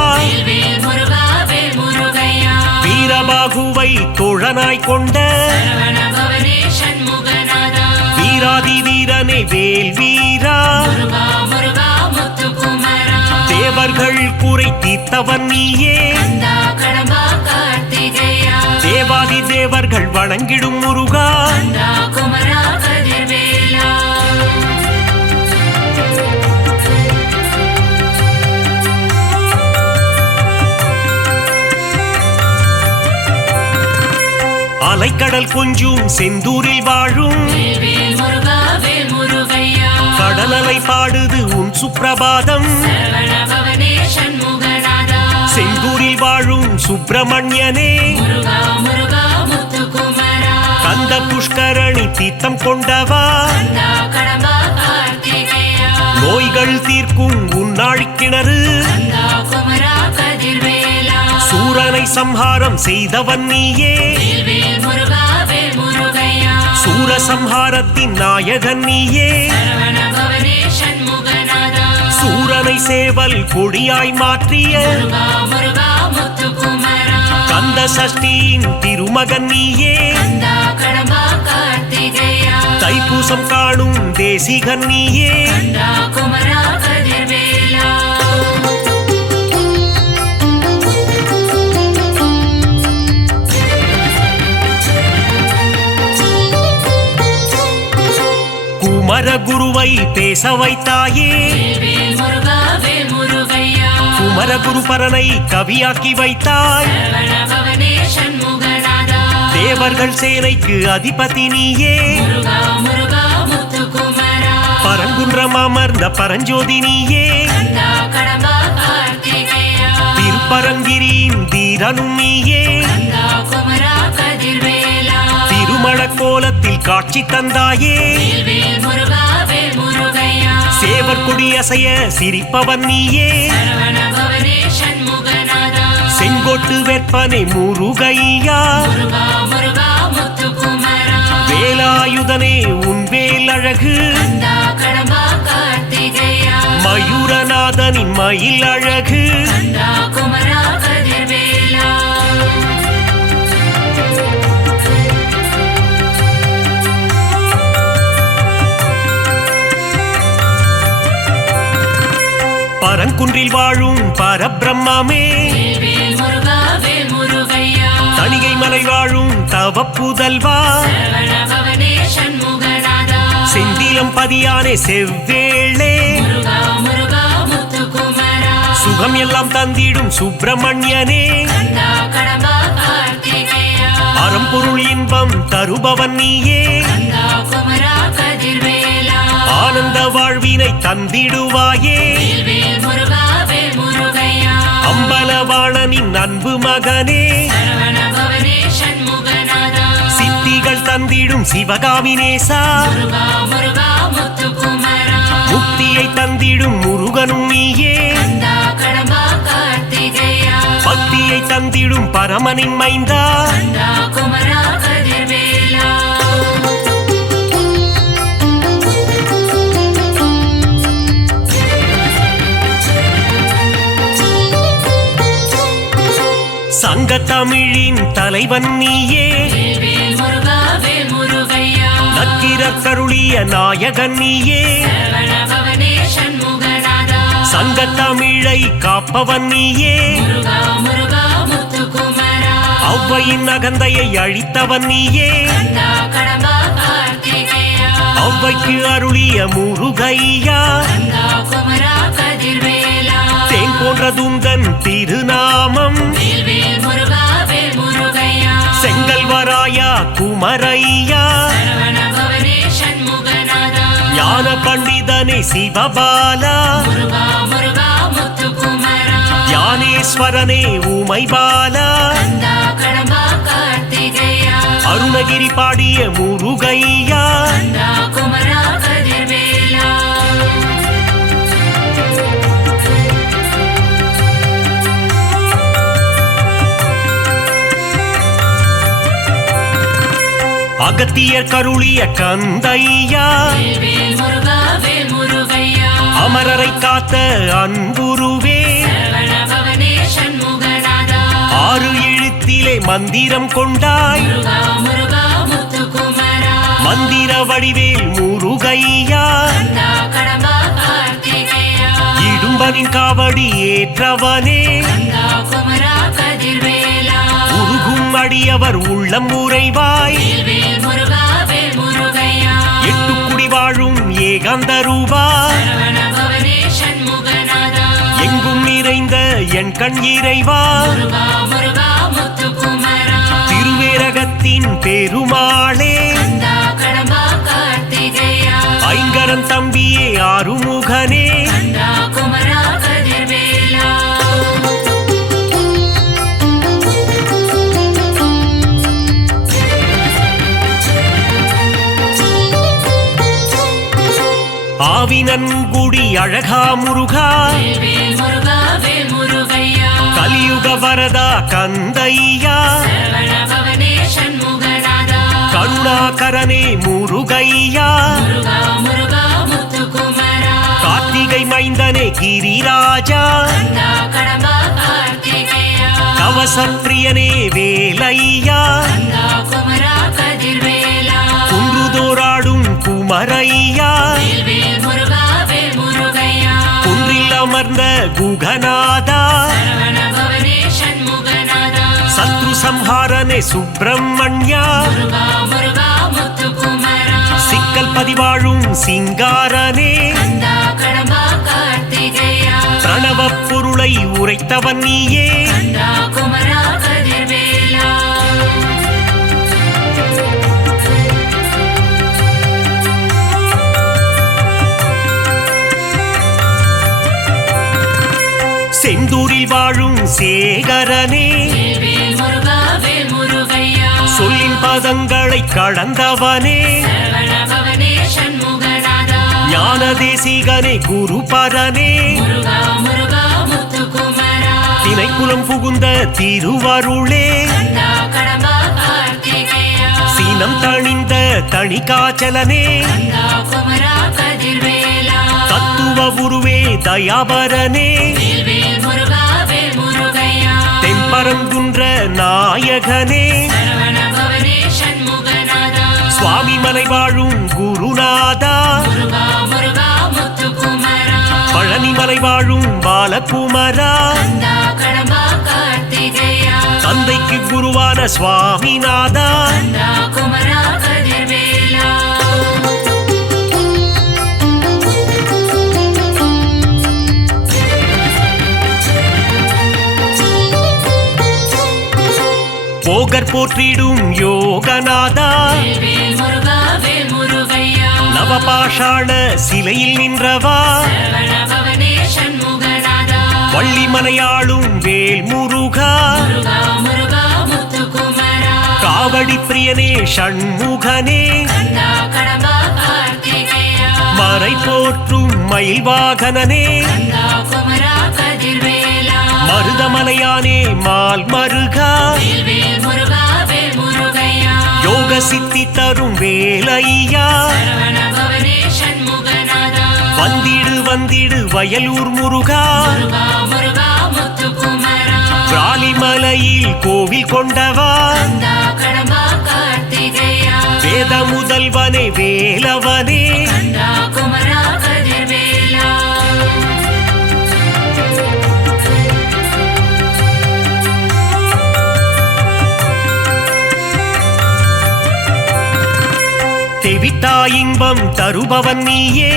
வேல் முருகா வேல் முருகையா வீரபாகுவை தோழனாய் கொண்ட சரவண பவனே சண்முகநாதா வீராதி வீரனே வேல் வீரா முருகா முருகா முத்துக்குமரா தேவர்கள் கூரை தீர்த்தவன் நீயே கந்தா கடம்பா கார்த்திகேயா தேவாதி தேவர்கள் வணங்கிடும் முருகா கந்தா குமரா கதிர்வேலா அலைக்கடல் கொஞ்சும் செந்தூரில் வாழும் வேல் முருகா வேல் முருகையா கடலலை பாடுது உன் சுப்பிரபாதம் சரவண பவனே சண்முகநாதா செந்தூரில் வாழும் சுப்பிரமணியனே முருகா முருகா முத்துக்குமரா கந்த புஷ்கரணி தீர்த்தம் கொண்டவா கந்தா கடம்பா கார்த்திகேயா நோய்கள் தீர்க்கும் உன்னாழி கிணறு கந்தா குமரா கதிர்வேலா சூரனை சம்ஹாரம் செய்தவன் நீயே வேல் முருகா வேல் முருகையா சூரசம்ஹாரத்தின் நாயகன் நீயே சரவண பவனே சண்முகநாதா சூரனை சேவல் கொடியாய் மாற்றிய முருகா முருகா முத்துக்குமரா கந்த சஷ்டியின் திருமகன் நீயே கந்தா கடம்பா கார்த்திகேயா தைப்பூசம் காணும் தேசிகன் நீயே கந்தா குமரா கதிர்வேலா குமரகுருவை பேச வைத்தாயே வேல் முருகா வேல் முருகையா குமரகுரு பரனை கவியாக்கி வைத்தாய் சரவண பவனே சண்முகநாதா தேவர்கள் சேனைக்கு அதிபதி நீயே முருகா முருகா முத்துக்குமரா பரங்குன்றம் அமர்ந்த பரஞ்சோதி நீயே கந்தா கடம்பா கார்த்திகேயா திருப்பரங்கிரியின் தீரனும் நீயே கந்தா குமரா கதிர்வேலா திருமண கோலத்தில் காட்சி தந்தாயே வேல் முருகா வேல் முருகையா சேவர் கொடி அசைய சிரிப்பவன் நீயே சரவண பவனே சண்முகநாதா செங்கோட்டு வெப்பனை முருகையா முருகா முருகா முத்துக்குமரா வேலாயுதனே உன் வேல் அழகு கந்தா கடம்பா கார்த்திகேயா மயூரநாதனின் மயில் அழகு கந்தா குமரா கதிர்வேலா பரங்குன்றில் வாழும் பரபிரம்மே வேல் முருகா வேல் முருகையா தணிகை மலை வாழும் தவ புதல்வா சரவண பவனே சண்முகநாதா செந்திலம் பதியானே செவ்வேளே முருகா முருகா முத்துக்குமரா சுகம் எல்லாம் தந்திடும் சுப்பிரமணியனே கந்தா கடம்பா கார்த்திகேயா அறம்பொருள் இன்பம் தருபவன் நீயே கந்தா குமரா கதிர்வேலா ஆனந்த வாழ்வினை தந்திடுவாயே வேல் முருகா வேல் முருகையா அம்பலவாணனின் அன்பு மகனே சரவண பவனே சண்முகநாதா சித்திகள் தந்திடும் சிவகாமி நேசா முருகா முருகா முத்துக்குமரா முக்தியை தந்திடும் முருகனும் நீயே கந்தா கடம்பா கார்த்திகேயா பக்தியை தந்திடும் பரமனின் மைந்தா கந்தா குமரா கதிர்வேலா சங்க தமிழின் தலைவன் நீயே வேல் முருகா வேல் முருகையா நக்கீரர் கருளிய நாயகன் நீயே சரவண பவனே சண்முகநாதா சங்க தமிழை காப்பவன் நீயே முருகா முருகா முத்துக்குமரா ஔவையின் அகந்தையை அழித்தவன் நீயே கந்தா கடம்பா கார்த்திகேயா ஔவைக்கு அருளிய முருகையா கந்தா குமரா கதிர்வேலா தேன் போன்ற துந்தன் திருநாமம் வேல்வேல் முருகா வேல் முருகையா செங்கல்வராயா குமரையா சரவண பவனே சண்முகநாதா ஞான பண்டிதனே சிவபாலா முருகா முருகா முத்துக்குமரா ஞானேஸ்வரனே உமைபாலா கந்தா கடம்பா கார்த்திகேயா அருணகிரி பாடிய முருகையா கந்தா குமரா கதிர்வேலா அகத்தியர் கருளிய கந்தையா வேல்வேல் முருகா வேல் முருகையா அமரரை காத்த அன்புருவே சரவண பவனே சண்முகநாதா ஆறு எழுத்திலே மந்திரம் கொண்டாய் முருகா முருகா முத்துக்குமரா மந்திர வடிவேல் முருகையா கந்தா கடம்பா கார்த்திகேயா இடும்பனின் காவடி ஏற்றவனே கந்தா குமரா கதிர்வேலா உருகும் அடியவர் உள்ளம் உறைவாய் வேல்வேல் முருகா வேல் முருகையா எட்டுக்குடி வாழும் ஏகாந்த ரூபா சரவண பவனே சண்முகநாதா எங்கும் நிறைந்த என் கண் இறைவா முருகா முருகா முத்துக்குமரா திருவேரகத்தின் பெருமாளே கந்தா கடம்பா கார்த்திகேயா ஐங்கரன் தம்பியே ஆறுமுகனே கந்தா குமரா கதிர்வேலா ஆவினன்குடி அழகா முருகா வேல்வேல் முருகா வேல் முருகையா கலியுக வரதா கந்தையா சரவண பவனே சண்முகநாதா கருணாகரனே முருகையா முருகா முருகா முத்துக்குமரா கார்த்திகை மைந்தனே கிரிராஜா கந்தா கடம்பா கார்த்திகேயா கவசப்பிரியனே வேலையா கந்தா குமரா கதிர்வேலா குன்றுதோராடும் குமரையா வேல்வேல் முருகா வேல் முருகையா குன்றில் அமர்ந்த குகநாதா சரவண பவனே சண்முகநாதா சத்ரு சம்ஹாரனே சுப்பிரமணியா முருகா முருகா முத்துக்குமரா சிக்கல் பதிவாழும் சிங்காரனே கந்தா கடம்பா கார்த்திகேயா பிரணவ பொருளை உரைத்தவன் நீயே கந்தா குமரா கதிர்வேலா செந்தூரில் வாழும் சேகரனே வேல்வேல் முருகா வேல் முருகையா சொல்லின் பதங்களை கடந்தவனே சரவண பவனே சண்முகநாதா ஞான தேசிகனே குருபரனே முருகா முருகா முத்துக்குமரா திணைக்குலம் புகுந்த திருவருளே கந்தா கடம்பா கார்த்திகேயா சீனம் தணிந்த தணிகாச்சலனே கந்தா குமரா கதிர்வேலா தத்துவ உருவே தயாபரனே வேல்வேல் முருகா வேல் முருகையா தென்பரங்குன்ற நாயகனே சரவண பவனே சண்முகநாதா சுவாமி மலை வாழும் குருநாதா முருகா முருகா முத்துக்குமரா பழனிமலை வாழும் பாலகுமரா கந்தா கடம்பா கார்த்திகேயா தந்தைக்கு குருவான சுவாமிநாதா கந்தா குமரா கதிர்வேலா போகர் போற்றிடும் யோகநாதா வேல்வேல் முருகா வேல் முருகையா நவபாஷாண சிலையில் நின்றவா சரவண பவனே சண்முகநாதா வள்ளி மலையாளும் வேல் முருகா முருகா முருகா முத்துக்குமரா காவடி பிரியனே ஷண்முகனே கந்தா கடம்பா கார்த்திகேயா மறை போற்றும் மயில் வாகனனே கந்தா குமரா கதிர்வேலா மருதமலையானே மால் மருகா வேல்வேல் முருகா வேல் முருகையா யோக சித்தி தரும் வேலையா சரவண பவனே சண்முகநாதா வந்திடு வந்திடு வயலூர் முருகா முருகா முருகா முத்துக்குமரா பிராலிமலையில் கோவில் கொண்டவா கந்தா கடம்பா கார்த்திகேயா வேத முதல்வனே வேலவனே கந்தா குமரா கதிர்வேலா இன்பம் தருபவன் நீயே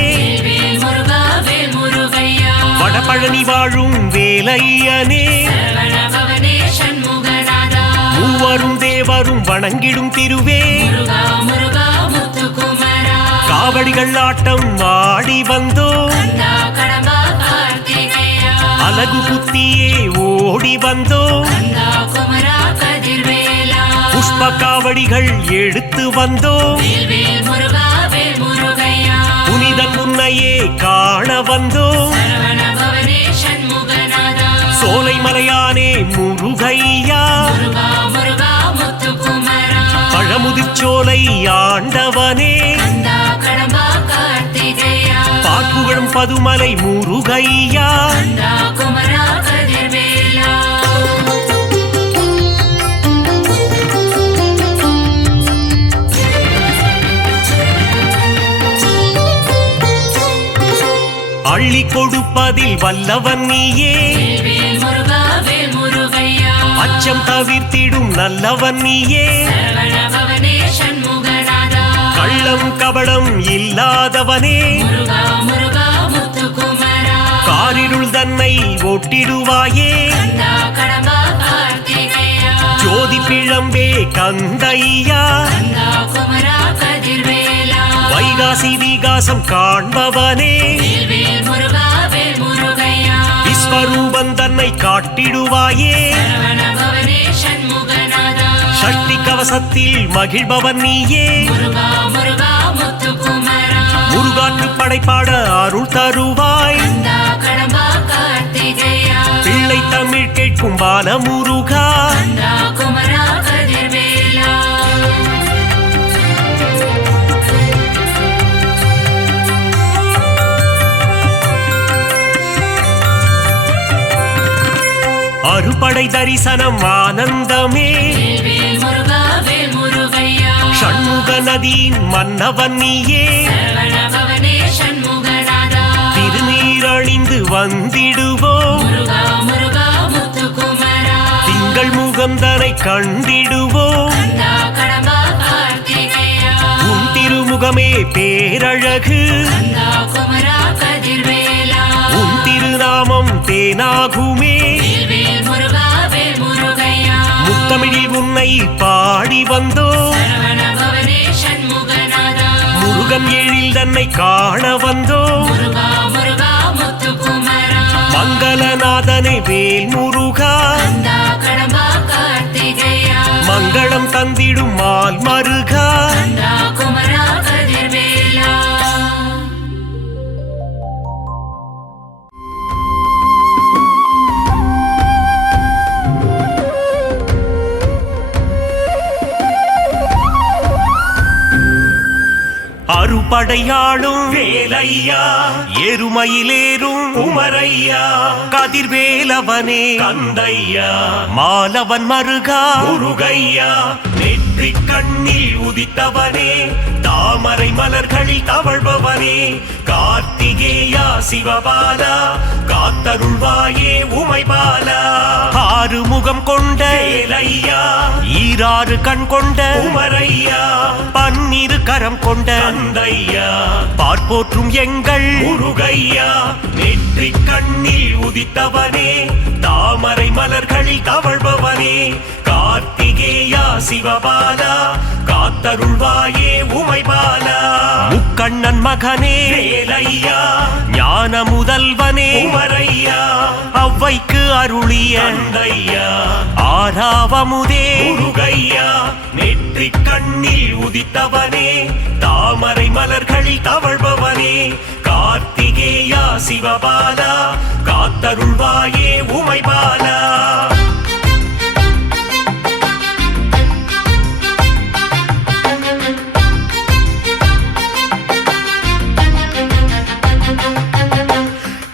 வேல் முருகா வேல் முருகையா வடபழனி வாழும் வேலையனே சரவண பவனே சண்முகநாதா மூவரும் தேவரும் வணங்கிடும் திருவே முருகா முருகா முத்துக்குமரா காவடிகள் ஆட்டம் ஆடி வந்தோ கந்தா கடம்பா கார்த்திகேயா அலகு புத்தியே ஓடி வந்தோ கந்தா குமரா கதிர்வேலா புஷ்ப காவடிகள் எடுத்து வந்தோ வேல் வேல் முருகா வேல் முருகையா புனிதன் உன்னையே காண வந்தோ சரவண பவனே சண்முகநாதா சோலை மலையானே முருகையா முருகா முருகா முத்துக்குமரா பழமுதிர்ச்சோலை ஆண்டவனே கந்தா கடம்பா கார்த்திகேயா பாக்குகளும் பதுமலை முருகையா கந்தா குமரா கதிர்வேலா அள்ளி கொடுப்பதில் வல்லவன் நீயே வேல் வேல் முருகா வேல் முருகையா அச்சம் தவிர்த்திடும் நல்லவன் நீயே சரவண பவனே சண்முகநாதா கள்ளம் கபடம் இல்லாதவனே முருகா முருகா முத்துக்குமரா காரிருள் தன்னை ஓட்டிடுவாயே கந்தா கடம்பா கார்த்திகேயா ஜோதி பிழம்பே கந்தையா கந்தா குமரா கதிர்வேலா வைகாசி விகாசம் காண்பவனே வேல் வேல் முருகா வேல் முருகையா விஸ்வரூபன் தன்னை காட்டிடுவாயே சரவண பவனே சண்முகநாதா சக்தி கவசத்தில் மகிழ்பவன் நீயே முருகா முருகா முத்துக்குமரா முருகாற்று படைப்பாட அருள் தருவாய் கந்தா கடம்பா கார்த்திகேயா பிள்ளை தமிழ் கேட்கும் பால முருகா கந்தா குமரா கதிர்வேலா அறுபடை தரிசனம் ஆனந்தமே வேல் வேல் முருகா வேல் முருகையா சண்முக நதியின் மன்னவன் நீயே சரவண பவனே சண்முகநாதா திருநீரணிந்து வந்திடுவோம் முருகா முருகா முத்துக்குமரா திங்கள் முகந்தனை கண்டிடுவோம் கந்தா கடம்பா கார்த்திகேயா உன் திருமுகமே பேரழகு கந்தா குமரா கதிர்வேலா உன் திருநாமம் தேனாகுமே வேல் வேல் முருகா வேல் முருகையா முத்தமிழில் உன்னை பாடி வந்தோ சரவண பவனே சண்முகநாதா முருகன் எழில் தன்னை காண வந்தோ முருகா முருகா முத்துக்குமரா மங்களநாதனே வேல் முருகா கந்தா கடம்பா கார்த்திகேயா மங்களம் தந்திடும் மால் மருகா கந்தா குமரா கதிர்வேலா அறுபடையாளும் வேலையா எருமையிலேறும் உமரையா கதிர்வேலவனே கந்தையா மாலவன் மருகா முருகையா நெற்றி கண்ணில் உதித்தவனே தாமரை மலர்களில் தவழ்பவனே கார்த்திகேயா சிவபாலா காத்தருள்வாயே உமைபாலா ஆறு முகம் கொண்ட வேலையா ஈராறு கண் கொண்ட உமரையா பன்னிரு கரம் கொண்ட கந்தையா பார்ப்போற்றும் எங்கள் முருகையா நெற்றி கண்ணில் உதித்தவனே தாமரை மலர்களில் தவழ்பவனே கார்த்திகேயா சிவபாலா காத்தருள்வாயே உமைபாலா முக்கண்ணன் மகனே வேலையா ஞான முதல்வனே உமரையா அவ்வைக்கு அருளிய கந்தையா ஆறாவமுதே முருகையா நெற்றி கண்ணில் உதித்தவனே தாமரை மலர்களில் தவழ்பவனே கார்த்திகேயா சிவபாலா காத்தருள்வாயே உமைபாலா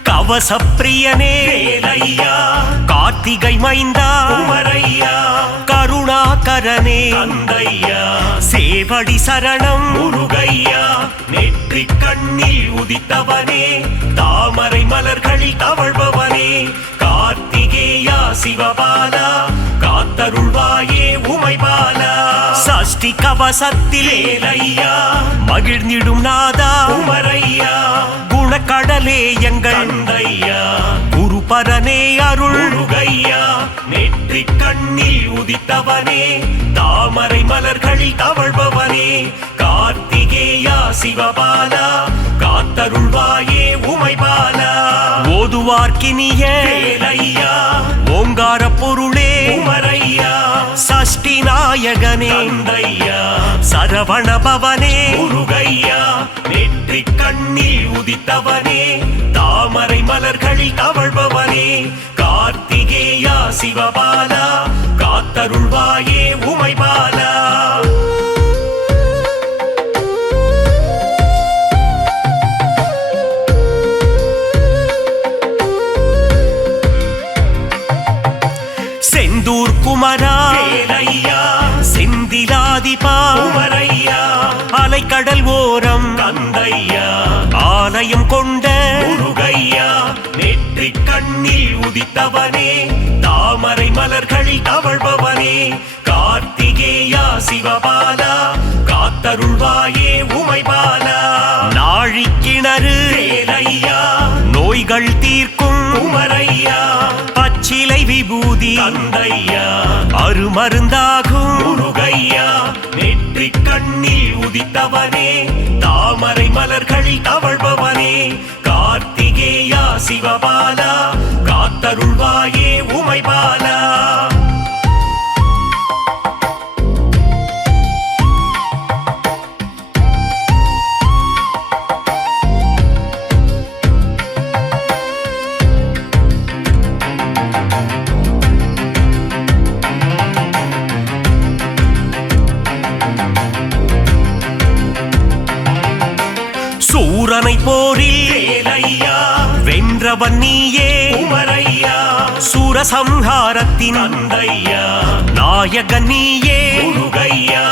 கவசப்பிரியனே வேலையா கார்த்திகை மைந்தா உமரையா கருணாகரனே கந்தையா சேவடி சரணம் முருகையா நெற்றி கண்ணில் உதித்தவனே தாமரை மலர்களில் தவழ்பவனே கார்த்திகேயா சிவபாலா காத்தருள்வாயே உமைபாலா சஷ்டி கவசத்தில் வேலையா மகிழ்ந்திடும் நாதா குமரையா குணக்கடலே எங்கள் தந்தையா குருபரனே அருள் முருகையா நெற்றிக் கண்ணில் உதித்தவனே தாமரை மலர்களில் தவழ்பவனே கார்த்திகேயா சிவபாலா காத்தருள்வாயே உமைபாலா ஓதுவார்க்கினிய வேலையா ஓங்கார பொருளே உமரையா சஷ்டி நாயகனே தந்தையா சரவண பவனே முருகையா நெற்றிக் கண்ணில் உதித்தவனே தாமரை மலர்களில் தவழ்பவனே கார்த்திகேயா சிவபாலா காத்தருள்வாயே உமைபாலா செந்தூர் குமரா வேலையா செந்திலாதிபா குமரையா அலைக்கடல் ஓரம் தந்தையா ஆலயம் கொண்ட முருகையா நெற்றிக் கண்ணில் உதித்தவனே தாமரை மலர்களில் தவழ்பவனே கார்த்திகேயா சிவபாலா காத்தருள்வாயே உமைபாலா நாழிக்கிணறு வேலையா நோய்கள் தீர்க்கும் குமரையா பச்சிலை விபூதி தந்தையா அருமருந்தாகும் முருகையா நெற்றிக் கண்ணில் உதித்தவனே தாமரை மலர்களில் தவழ்பவனே கார்த்திகேயா சிவபாலா காத்தருள்வாயே உமைபாலா சூரனை போரில் வேலையா வென்றவன் நீயே உமரையா சூரசம்ஹாரத்தின் தந்தையா நாயகன் நீயே முருகையா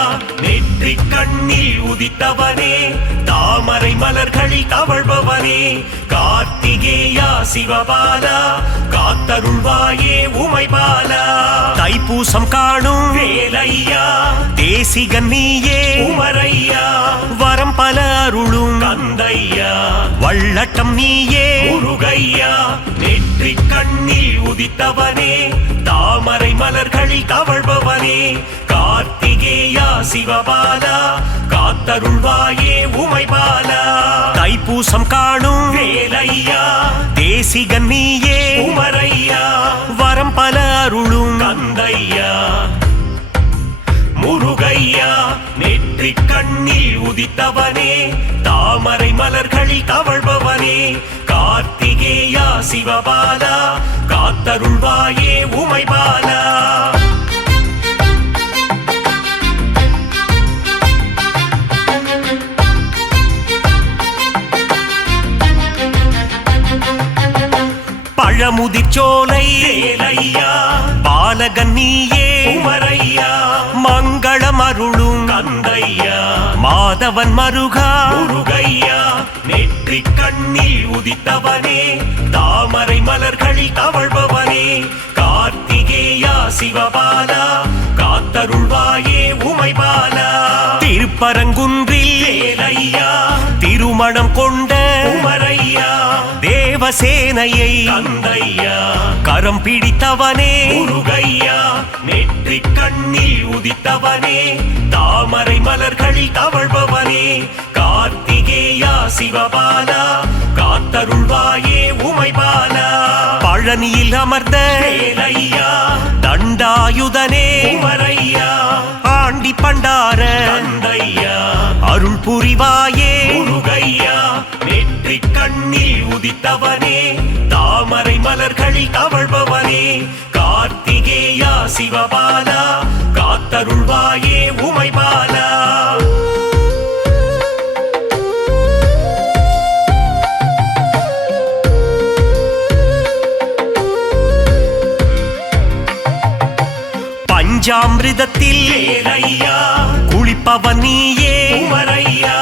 நெற்றிக் கண்ணில் உதித்தவனே தாமரை மலர்களில் தவழ்பவனே கார்த்திகேயா சிவபாலா காத்தருள்வாயே உமைபாலா தைப்பூசம் காணும் வேலையா தேசிகன் நீயே உமரையா வரம் பல அருளும் தந்தையா வள்ளட்டம் நீயே முருகையா நெற்றிக் கண்ணில் உதித்தவனே தாமரை மலர்களில் தவழ்பவனே கார்த்திகேயா சிவபாலா காத்தருள்வாயே உமைபாலா தைப்பூசம் காணும் வேலையா தேசிகன் நீயே உமரையா வரம் பல அருளும் தந்தையா முருகையா நெற்றிக் கண்ணில் உதித்தவனே தாமரை மலர்களில் தவழ்பவனே கார்த்திகேயா சிவபாலா காத்தருள்வாயே உமைபாலா பழமுதிர்ச்சோலை வேலையா பாலகன் நீயே உமரையா மங்களம் அருளும் தந்தையா மாதவன் மருகா முருகையா நெற்றிக் கண்ணில் உதித்தவனே தாமரை மலர்களில் தவழ்பவனே கார்த்திகேயா சிவபாலா காத்தருள்வாயே உமைபாலா திருப்பரங்குன்றில் வேலையா திருமணம் கொண்ட உமரையா தேவசேனையை தந்தையா கரம் பிடித்தவனே முருகையா நெற்றிக் கண்ணில் உதித்தவனே தாமரை மலர்களில் தவழ்பவனே கார்த்திகேயா சிவபாலா காத்தருள்வாயே உமைபாலா பழனியில் அமர்ந்த வேலையா தண்டாயுதனே உமரையா ஆண்டி பண்டார தந்தையா அருள் புரிவாயே முருகையா நெற்றிக் கண்ணில் உதித்தவனே தாமரை மலர்களில் தவழ்பவனே கார்த்திகேயா சிவபாலா காத்தருள்வாயே உமைபாலா பஞ்சாமிர்தத்தில் வேலையா குளிப்பவன் நீயே உமரையா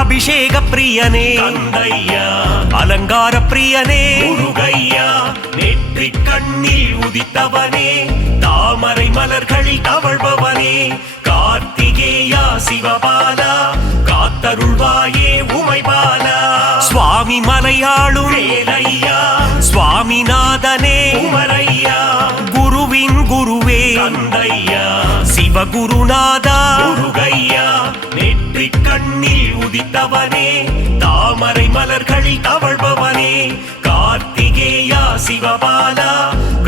அபிஷேக பிரியனே தந்தையா அலங்கார பிரியனே முருகையா நெற்றிக் கண்ணில் உதித்தவனே தாமரை மலர்களில் தவழ்பவனே கார்த்திகே சுவாமி மலையாளும் வேலையா சுவாமிநாதனே குமரையா குருவின் குருவே தந்தையா சிவகுருநாதா முருகையா நெற்றி கண்ணில் உதித்தவனே தாமரை மலர்களில் தவழ்பவனே கார்த்திகேயா சிவபாலா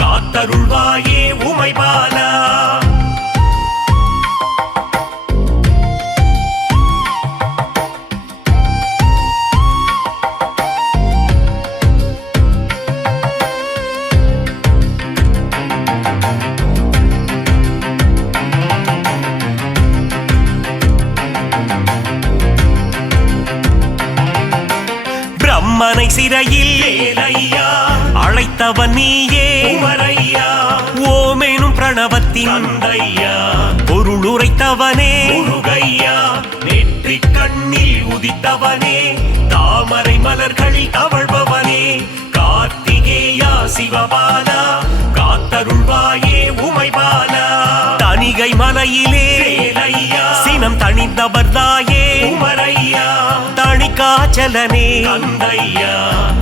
காத்தருள்வாயே உமைபாலா பிரம்மனை சிறையில் வேலையா அழைத்தவன் நீயே குமரையா ஓமேனும் பிரணவத்தின் தந்தையா பொருள் உரைத்தவனே முருகையா நெற்றி கண்ணில் உதித்தவனே தாமரை மலர்களில் தவழ்பவனே கார்த்திகேயா சிவபாலா காத்தருள்வாயே உமைபாலா தணிகை மலையிலே வேலையா சினம் தணிந்தவர்தாயே குமரையா தணிகாச்சலனே தந்தையா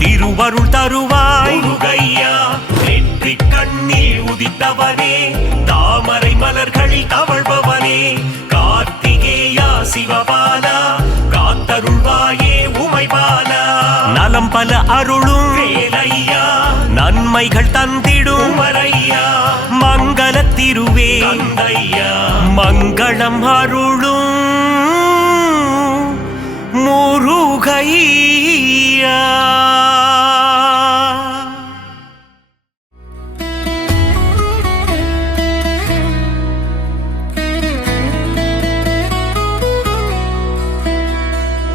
திருவருள் தருவாய் முருகையா நெற்றி கண்ணில் உதித்தவனே தாமரை மலர்களில் தவழ்பவனே கார்த்திகேயா சிவபாலா காத்தருள்வாயே உமைபாலா நலம் பல அருளும் வேலையா நன்மைகள் தந்திடும் குமரையா மங்கள திருவே தந்தையா மங்களம் அருளும் முருகையா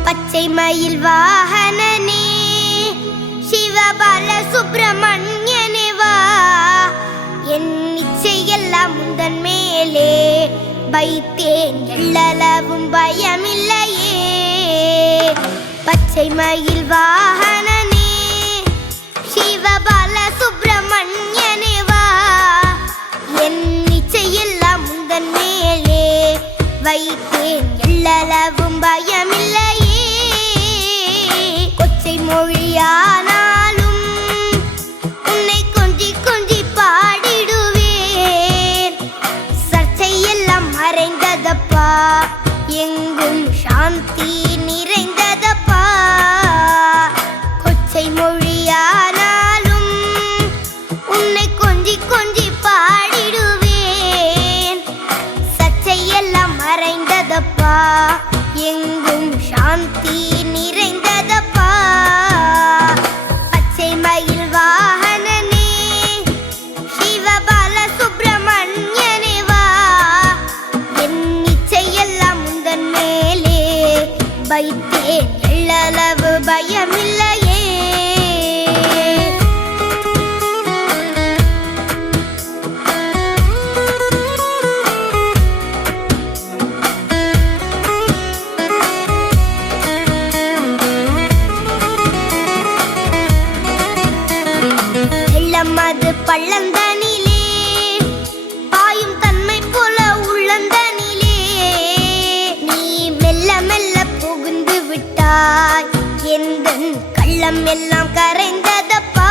பச்சை மயில் வாகனனே சிவபால சுப்பிரமணியனே வா என் இச்சையெல்லாம் முந்தன் மேலே வைத்தேன் எள்ளளவும் பயமில்லையே பச்சை மயில் வாகனனே சிவபால சுப்பிரமணியனே வா என் இச்சையெல்லாம் முந்தன் மேலே வைத்தேன் எள்ளளவும் பயமில்லையே கொச்சை மொழியானாலும் உன்னை கொஞ்சி கொஞ்சி பாடிடுவேன் சர்ச்சையெல்லாம் மறைந்ததப்பா எங்கும் சாந்தி நிறைந்ததப்பா கொச்சை மொழியானாலும் உன்னை கொஞ்சி கொஞ்சி பாடிடுவேன் சர்ச்சையெல்லாம் மறைந்ததப்பா எங்கும் சாந்தி நிறைந்ததப்பா பச்சை மயில் வாகனனே சிவபால சுப்பிரமணியனே வா என் இச்சையெல்லாம் முந்தன் மேலே வைத்தேன் எள்ளளவு பயமில்லையே வெள்ளமது பள்ளந்தனிலே பாயும் தன்மை போல உள்ளந்தனிலே நீ மெல்ல மெல்ல புகுந்து விட்டாய் எந்தன் கள்ளம் எல்லாம் கரைந்ததப்பா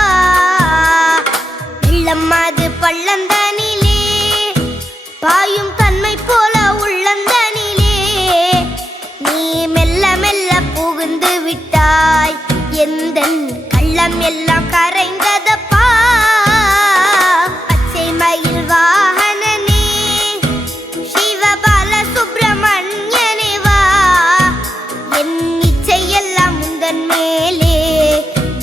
வெள்ளமது பள்ளந்தனிலே பாயும் தன்மை போல உள்ளந்தனிலே நீ மெல்ல மெல்ல புகுந்து விட்டாய் எந்தன் கள்ளம் எல்லாம் கரைந்ததப்பா பச்சை மயில் வாகனனே சிவபால சுப்பிரமணியனே வா என் இச்சையெல்லாம் முந்தன் மேலே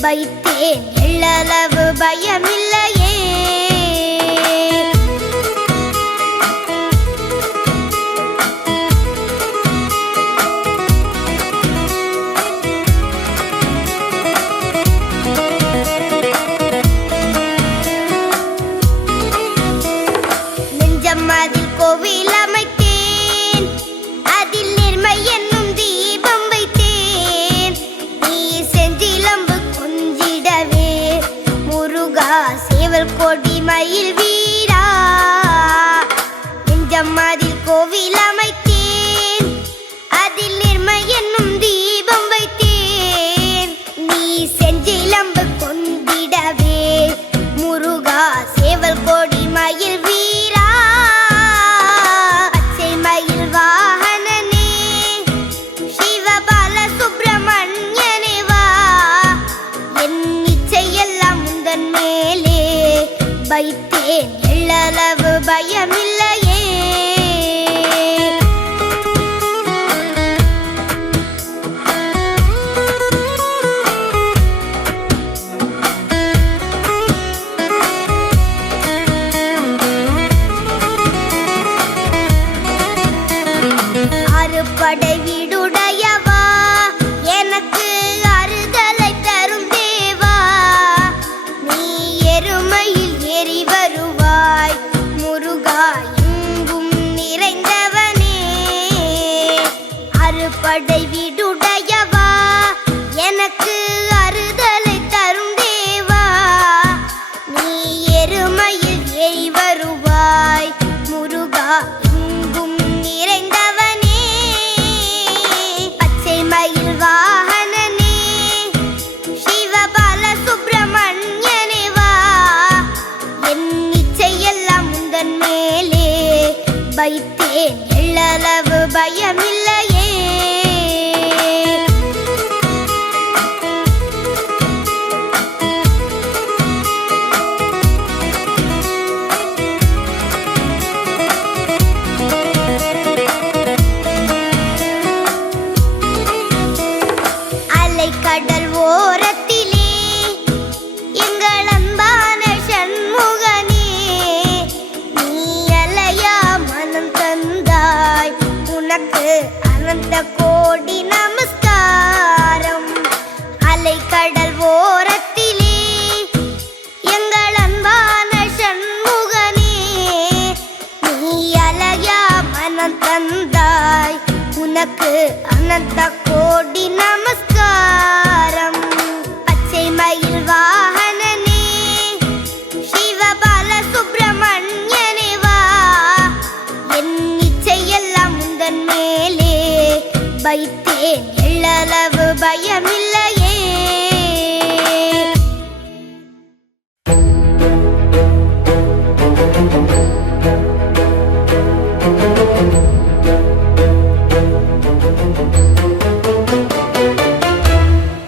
வைத்தேன் எள்ளளவு பயமில்லையே அதில் கோவில் அமைத்தேன் அதில் நிர்மை என்னும் தீபம் வைத்தேன் நீ செஞ்சிலம்பு கொஞ்சிடவே முருகா சேவல் கொடி மயில் வீரா நெஞ்சம் அதில் கோவில் அமைத்தேன் அதில் நிர்மை என்னும் தீபம் வைத்தேன் நீ வைத்தேன் எள்ளளவு பயமில்லையே. அறுபடை வீடுடையவா, எனக்கு அறுதலை தரும் தேவா, நீ எருமையில் ஏறி வருவாய் முருகா எங்கும் நிறைந்தவனே. அறுபடை வீடுடையவா, எனக்கு அறுதலை தரும் தேவா, நீ எருமையில் ஏறி வருவாய் முருகா எங்கும் நிறைந்தவனே. பச்சை மயில் வாகனனே, சிவபால சுப்பிரமணியனே வா, என் இச்சையெல்லாம் உந்தன் மேலே வைத்தேன் எள்ளளவு பயமில்லையே. கடல் ஓரத்திலே எங்கள் அன்பான சண்முகனே, நீ அலையா மனம் தந்தாய், உனக்கு அனந்த கோடி நமஸ்காரம். அலைக்கடல் ஓரத்திலே எங்கள் அன்பான சண்முகனே, நீ அலையா மனம் தந்தாய், உனக்கு அனந்த கோடி நமஸ்காரம். பச்சை மயில் வாகனனே, சிவபால சுப்பிரமணியனே வா, என் இச்சையெல்லாம் உந்தன் மேலே வைத்தேன் எள்ளளவு பயமில்லையே.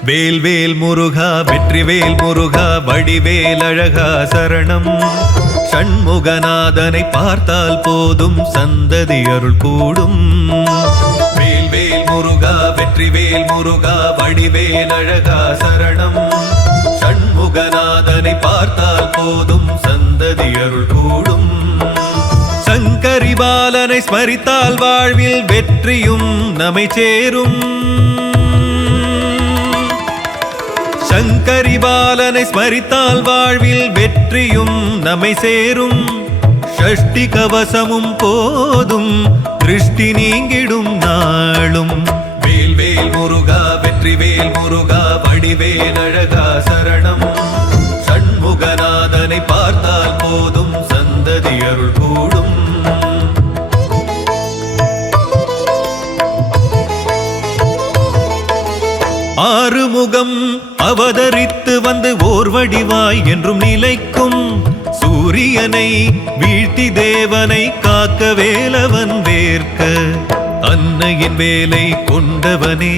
வேல் வேல் முருகா வெற்றிவேல் முருகா வடிவேல் அழகா சரணம். சண்முகநாதனை பார்த்தால் போதும் சந்ததி அருள் கூடும். வேல் வேல் முருகா வெற்றிவேல் முருகா வடிவேல் அழகா சரணம். சண்முகநாதனை பார்த்தால் போதும் சந்ததி அருள் கூடும். சங்கரி பாலனை ஸ்மரித்தால் வாழ்வில் வெற்றியும் நம்மை சேரும். சங்கரி பாலனை ஸ்மரித்தால் வாழ்வில் வெற்றியும் நம்மை சேரும். ஷஷ்டி கவசமும் போதும் திருஷ்டி நீங்கிடும் நாளும். வேல் வேல் முருகா வெற்றிவேல் முருகா வடிவேல் அழகா சரணம். சண்முகநாதனை பார்த்தால் போதும் சந்ததி அருள் கூடும். ஆறுமுகம் அவதரித்து வந்து ஓர் வடிவாய் என்றும் நிலைக்கும். சூரியனை வீழ்த்தி தேவனை காக்க வேலவன் வேர்க்க. அன்னையின் வேலை கொண்டவனே,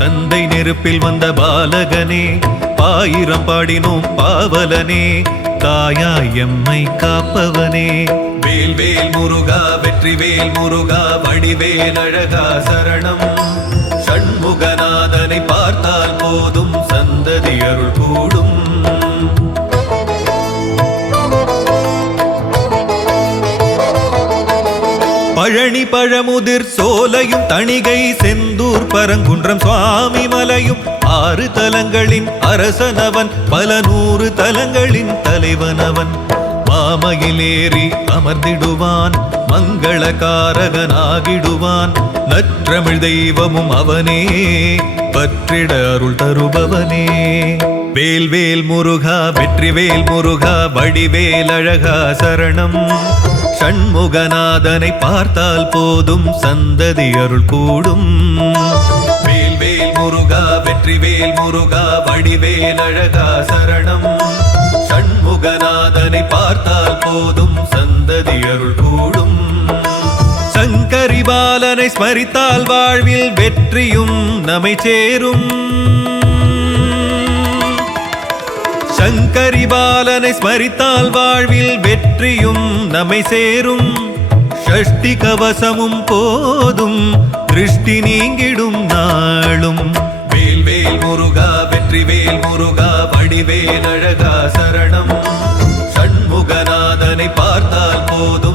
தந்தை நெருப்பில் வந்த பாலகனே, ஆயிரம் பாடினோம் பாவலனே, தாயாய் எம்மை காப்பவனே. வேல் வேல் முருகா வெற்றிவேல் முருகா வடிவேல் அழகா சரணம். சண்முகநாதனை பார்த்தால் போதும் சந்ததி அருள் கூடும். பழனி பழமுதிர் சோலையும் தணிகை செந்தூர் பரங்குன்றம் சுவாமி மலையும் 6 தலங்களின் அரசனவன், பல 100 தலங்களின் தலைவனவன். மாமையிலேறி அமர்ந்திடுவான், மங்களகாரகனாகிடுவான். நற்றமிழ் தெய்வமும் அவனே, பற்றிட அருள் தருபவனே. வேல் வேல் முருகா வெற்றிவேல் முருகா வடிவேல் அழகா சரணம். சண்முகநாதனை பார்த்தால் போதும் சந்ததி அருள் கூடும். வேல் வேல் முருகா வெற்றிவேல் முருகா வடிவேல் அழகா சரணம். சண்முகநாதனை பார்த்தால் போதும் சந்ததி அருள் கூடும். சங்கரி பாலனை ஸ்மரித்தால் வாழ்வில் வெற்றியும் நம்மை சேரும். சங்கரி பாலனை ஸ்மரித்தால் வாழ்வில் வெற்றியும் நம்மை சேரும் ஷஷ்டி கவசமும் போதும் திருஷ்டி நீங்கிடும் நாளும் வேல் வேல் முருகா வெற்றிவேல் முருகா வடிவேல் அழகா சரணம் ஷண்முகநாதனை பார்த்தால் போதும்